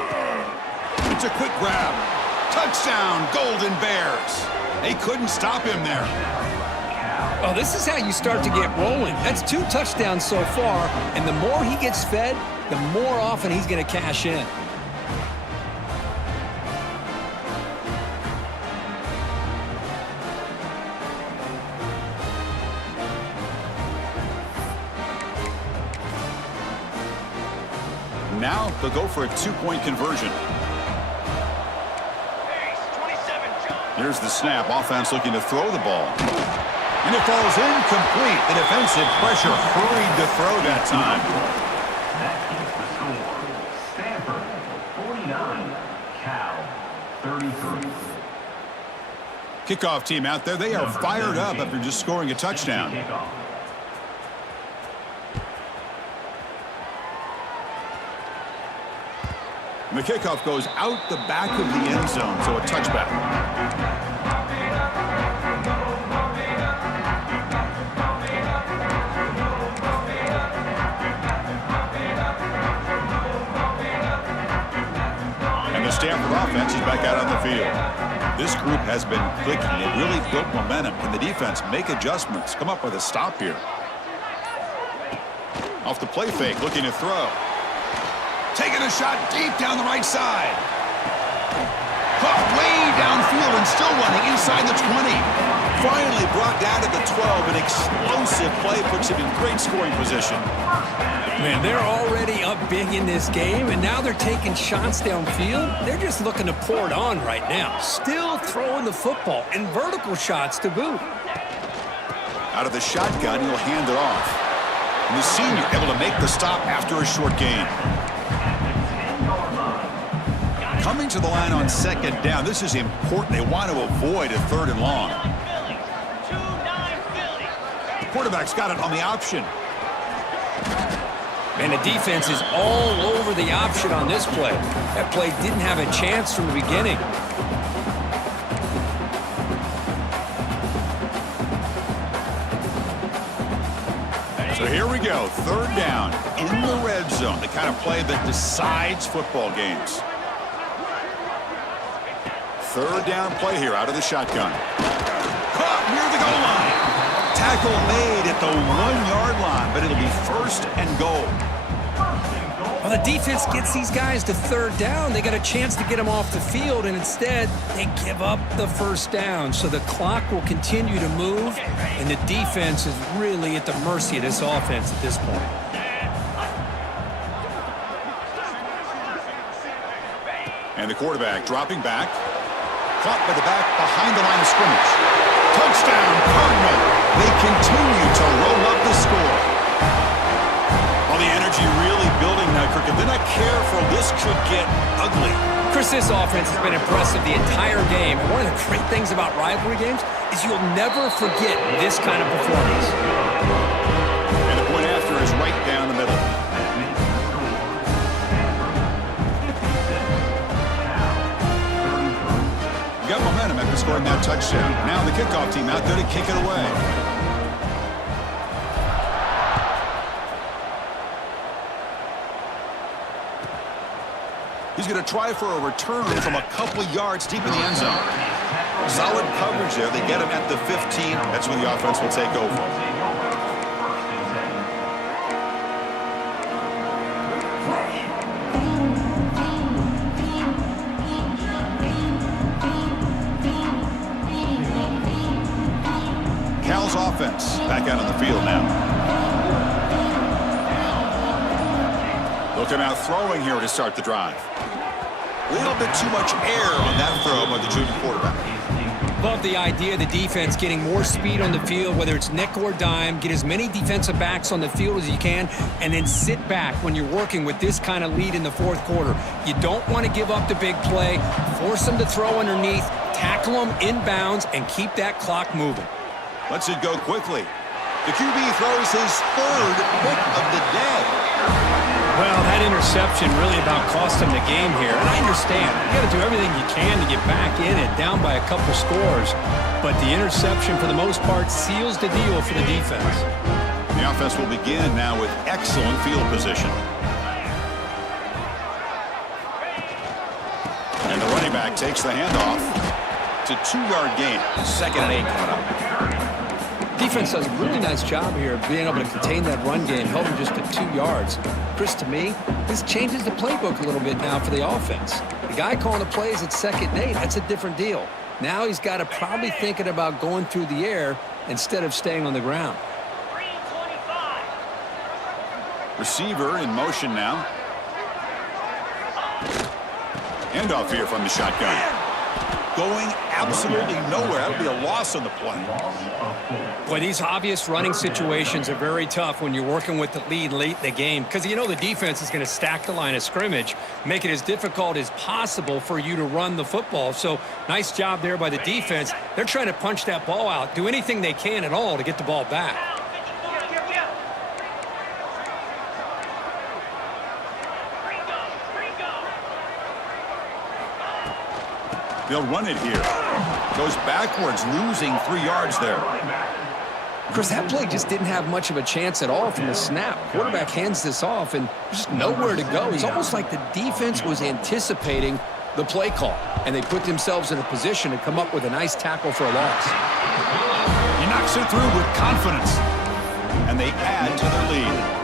It's a quick grab. Touchdown, Golden Bears. They couldn't stop him there. Well, this is how you start to get rolling. That's 2 touchdowns so far, and the more he gets fed, the more often he's going to cash in. Now they'll go for a 2-point conversion. Here's the snap. Offense looking to throw the ball. And it falls incomplete. The defensive pressure hurried to throw that time. That keeps the score. Stanford 49, Cal 33. Kickoff team out there. They are fired up after just scoring a touchdown. And the kickoff goes out the back of the end zone, so a touchback. And the Stanford offense is back out on the field. This group has been clicking. They really built momentum. Can the defense make adjustments? Come up with a stop here. Off the play fake, looking to throw. Taking a shot deep down the right side. Caught way downfield and still running inside the 20. Finally brought down to the 12. An explosive play puts him in great scoring position. Man, they're already up big in this game, and now they're taking shots downfield. They're just looking to pour it on right now. Still throwing the football, and vertical shots to boot. Out of the shotgun, he'll hand it off. And the senior able to make the stop after a short gain. Coming to the line on 2nd down. This is important. They want to avoid a 3rd and long. Quarterback's got it on the option. And the defense is all over the option on this play. That play didn't have a chance from the beginning. So here we go. 3rd down in the red zone. The kind of play that decides football games. 3rd down play here out of the shotgun. Caught near the goal line. Tackle made at the 1-yard line, but it'll be 1st and goal. Well, the defense gets these guys to 3rd down. They got a chance to get them off the field, and instead they give up the 1st down. So the clock will continue to move, and the defense is really at the mercy of this offense at this point. And the quarterback dropping back. Caught by the back behind the line of scrimmage. Touchdown, Cardinal. They continue to roll up the score. Well, the energy really building now, Kirk. If they're not careful, this could get ugly. Chris, this offense has been impressive the entire game. And one of the great things about rivalry games is you'll never forget this kind of performance. And the point after is right down the middle. Got momentum after scoring that touchdown. Now the kickoff team out there to kick it away. He's going to try for a return from a couple yards deep in the end zone. Solid coverage there. They get him at the 15. That's when the offense will take over. Cal's offense back out on the field now. Looking out throwing here to start the drive. A little bit too much air on that throw by the junior quarterback. Love the idea of the defense getting more speed on the field, whether it's nickel or dime. Get as many defensive backs on the field as you can, and then sit back when you're working with this kind of lead in the 4th quarter. You don't want to give up the big play. Force them to throw underneath, tackle them inbounds, and keep that clock moving. Lets it go quickly. The QB throws his 3rd pick of the day. Well, that interception really about cost him the game here. And I understand. You got to do everything you can to get back in it, down by a couple scores. But the interception, for the most part, seals the deal for the defense. The offense will begin now with excellent field position. And the running back takes the handoff. It's a 2-yard gain. 2nd and 8 coming up. defense does a really nice job here of being able to contain that run game, held him just to 2 yards. Chris, to me, this changes the playbook a little bit now for the offense. The guy calling the plays at 2nd and 8, that's a different deal. Now he's got to probably thinking about going through the air instead of staying on the ground. Receiver in motion now. Handoff here from the shotgun. Going absolutely nowhere. That would be a loss on the play. Boy, these obvious running situations are very tough when you're working with the lead late in the game because you know the defense is going to stack the line of scrimmage, make it as difficult as possible for you to run the football. So nice job there by the defense. They're trying to punch that ball out, do anything they can at all to get the ball back. They'll run it here. Goes backwards, losing 3 yards there. Chris, that play just didn't have much of a chance at all from the snap. Quarterback hands this off, and there's just nowhere to go. It's almost like the defense was anticipating the play call, and they put themselves in a position to come up with a nice tackle for a loss. He knocks it through with confidence, and they add to their lead.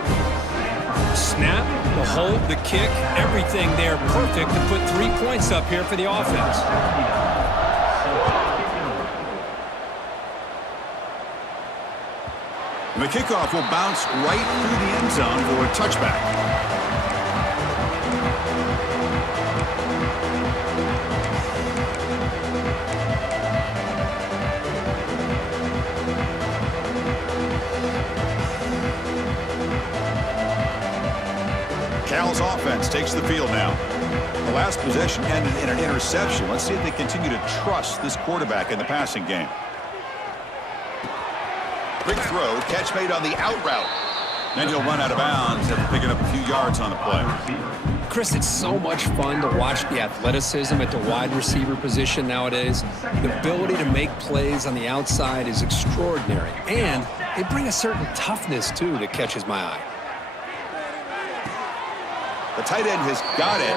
Snap, the hold, the kick, everything there perfect to put 3 points up here for the offense. And the kickoff will bounce right through the end zone for a touchback. Cal's offense takes the field now. The last possession ended in an interception. Let's see if they continue to trust this quarterback in the passing game. Big throw, catch made on the out route. Then he'll run out of bounds after picking up a few yards on the play. Chris, it's so much fun to watch the athleticism at the wide receiver position nowadays. The ability to make plays on the outside is extraordinary. And they bring a certain toughness, too, that catches my eye. The tight end has got it,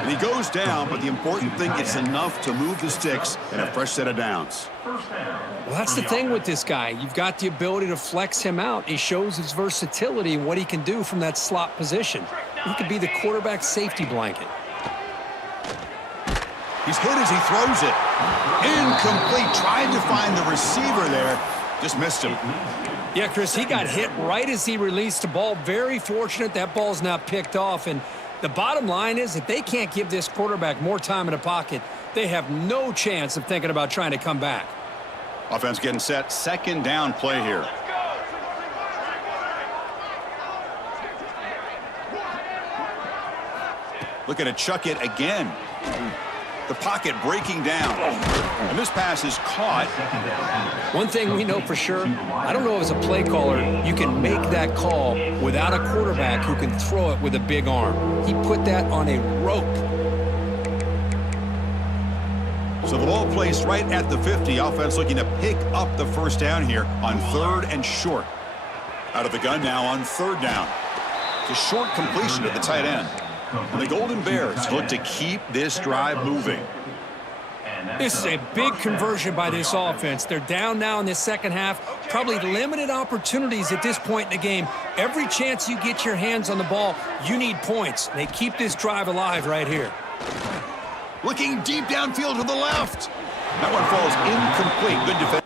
and he goes down, but the important thing is enough to move the sticks and a fresh set of downs. Well, that's the thing with this guy. You've got the ability to flex him out. He shows his versatility and what he can do from that slot position. He could be the quarterback safety blanket. He's hit as he throws it. Incomplete. Trying to find the receiver there. Just missed him. Yeah, Chris, he got hit right as he released the ball. Very fortunate that ball's not picked off. And the bottom line is that they can't give this quarterback more time in the pocket. They have no chance of thinking about trying to come back. Offense getting set. 2nd down play here. Looking to chuck it again. The pocket breaking down. And this pass is caught. One thing we know for sure, I don't know as a play caller, you can make that call without a quarterback who can throw it with a big arm. He put that on a rope. So the ball placed right at the 50. Offense looking to pick up the first down here on 3rd and short. Out of the gun now on 3rd down. It's a short completion to the tight end. And the Golden Bears look to keep this drive moving. This is a big conversion by this offense. They're down now in the second half. Probably limited opportunities at this point in the game. Every chance you get your hands on the ball, you need points. They keep this drive alive right here. Looking deep downfield to the left. That one falls incomplete. Good defense.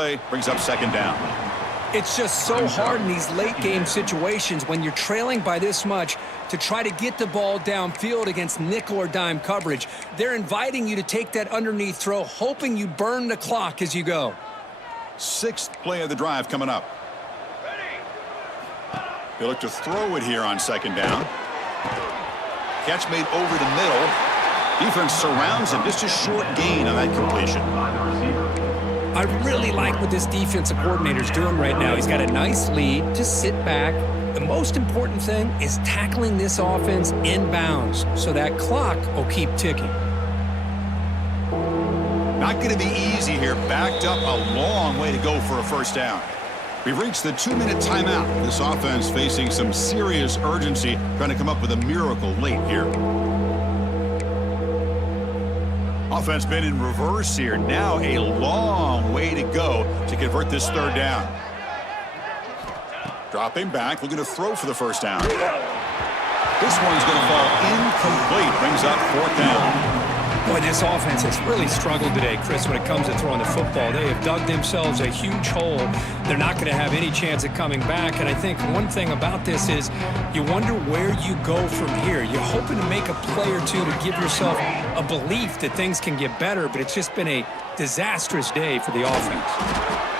Play brings up second down. It's just so hard in these late-game situations when you're trailing by this much to try to get the ball downfield against nickel or dime coverage. They're inviting you to take that underneath throw, hoping you burn the clock as you go. Sixth play of the drive coming up. They look to throw it here on second down. Catch made over the middle. Defense surrounds him. Just a short gain on that completion. I really like what this defensive coordinator's doing right now. He's got a nice lead. Just sit back. The most important thing is tackling this offense inbounds so that clock will keep ticking. Not going to be easy here. Backed up a long way to go for a first down. We've reached the 2-minute timeout. This offense facing some serious urgency, trying to come up with a miracle late here. Offense been in reverse here. Now a long way to go to convert this third down. Dropping back, looking to throw for the first down. This one's going to fall incomplete. Brings up fourth down. Boy, this offense has really struggled today, Chris, when it comes to throwing the football. They have dug themselves a huge hole. They're not going to have any chance of coming back. And I think one thing about this is you wonder where you go from here. You're hoping to make a play or two to give yourself a belief that things can get better, but it's just been a disastrous day for the offense.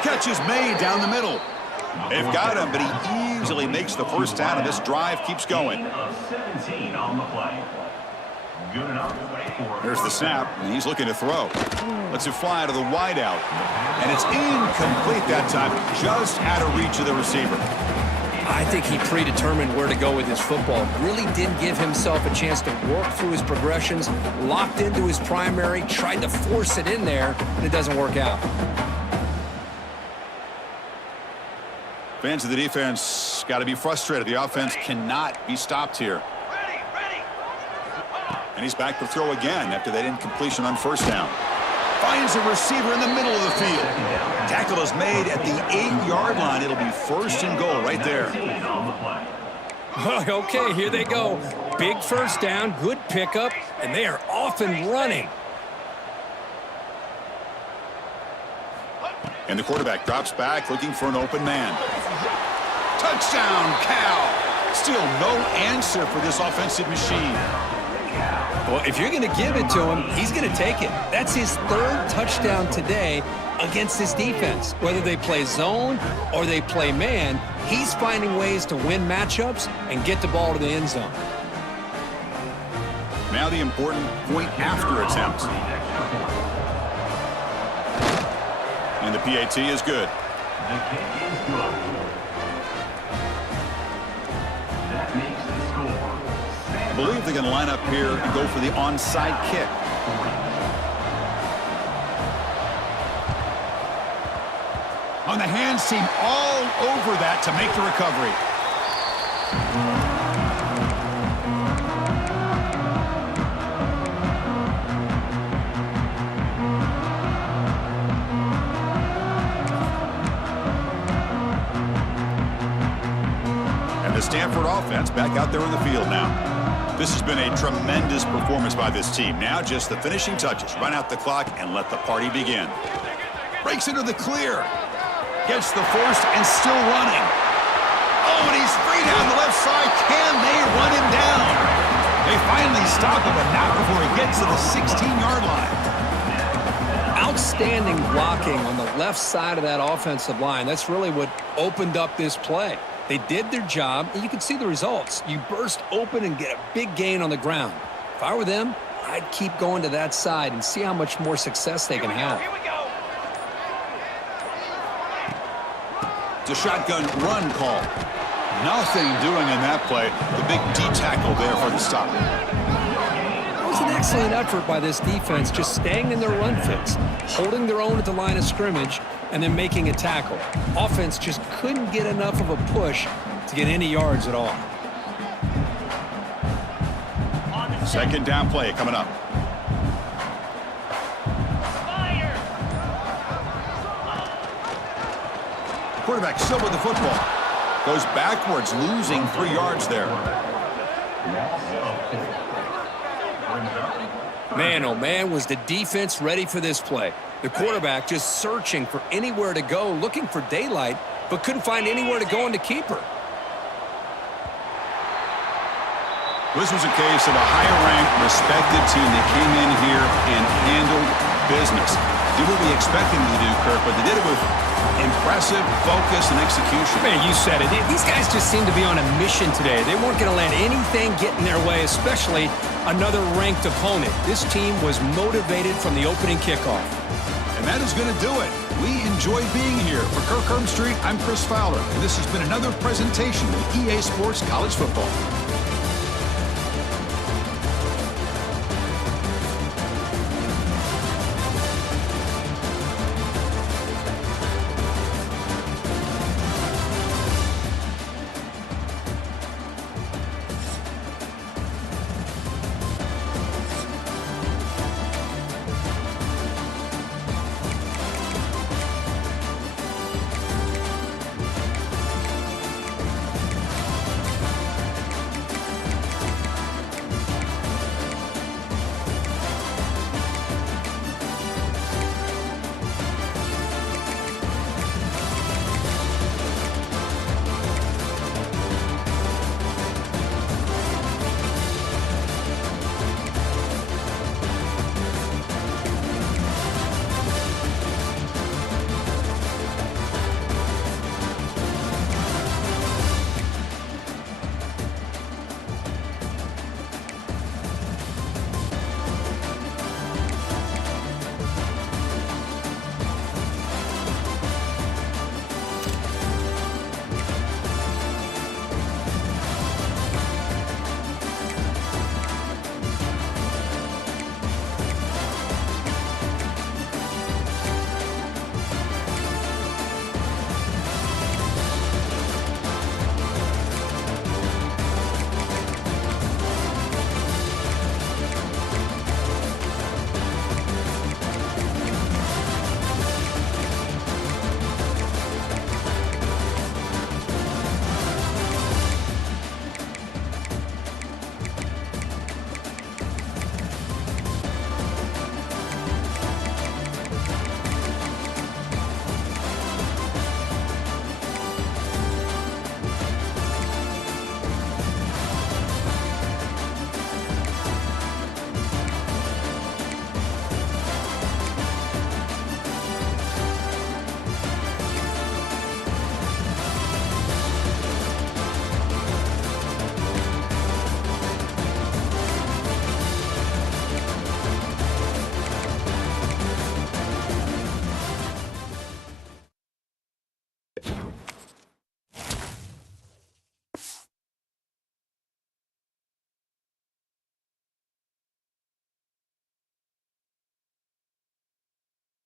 Catch is made down the middle. They've got him, but he easily makes the first down, and this drive keeps going. 17 on the play. Good enough. There's the snap, and he's looking to throw. Lets it fly to the wideout, and it's incomplete that time, just out of reach of the receiver. I think he predetermined where to go with his football. Really didn't give himself a chance to work through his progressions, locked into his primary, tried to force it in there, and it doesn't work out. Fans of the defense got to be frustrated. The offense cannot be stopped here. And he's back to throw again after that incompletion on first down. Finds a receiver in the middle of the field. Tackle is made at the 8-yard line. It'll be first and goal right there. Okay, here they go. Big first down, good pickup, and they are off and running. And the quarterback drops back looking for an open man. Touchdown, Cal. Still no answer for this offensive machine. Well, if you're going to give it to him, he's going to take it. That's his third touchdown today against this defense. Whether they play zone or they play man, he's finding ways to win matchups and get the ball to the end zone. Now the important point after attempt. And the PAT is good. The kick is good. That makes the score. I believe they're going to line up here and go for the onside kick. On the hands team all over that to make the recovery. And the Stanford offense back out there in the field now. This has been a tremendous performance by this team. Now just the finishing touches. Run out the clock and let the party begin. Breaks into the clear. Gets the first and still running. Oh, and he's free down the left side. Can they run him down? They finally stop him, but not before he gets to the 16-yard line. Outstanding blocking on the left side of that offensive line. That's really what opened up this play. They did their job, and you can see the results. You burst open and get a big gain on the ground. If I were them, I'd keep going to that side and see how much more success they can have. It's a shotgun run call. Nothing doing in that play. The big D tackle there for the stop. That was an excellent effort by this defense, just staying in their run fits, holding their own at the line of scrimmage, and then making a tackle. Offense just couldn't get enough of a push to get any yards at all. Second down play coming up. Quarterback still with the football. Goes backwards, losing 3 yards there. Man, oh man, was the defense ready for this play. The quarterback just searching for anywhere to go, looking for daylight, but couldn't find anywhere to go in the keeper. This was a case of a higher-ranked, respected team that came in here and handled business. Did what we expected them to do, Kirk, but they did it with impressive focus and execution. Man, you said it. These guys just seem to be on a mission today. They weren't going to let anything get in their way, especially another ranked opponent. This team was motivated from the opening kickoff. And that is going to do it. We enjoyed being here. For Kirk Street, I'm Chris Fowler, and this has been another presentation of EA Sports College Football.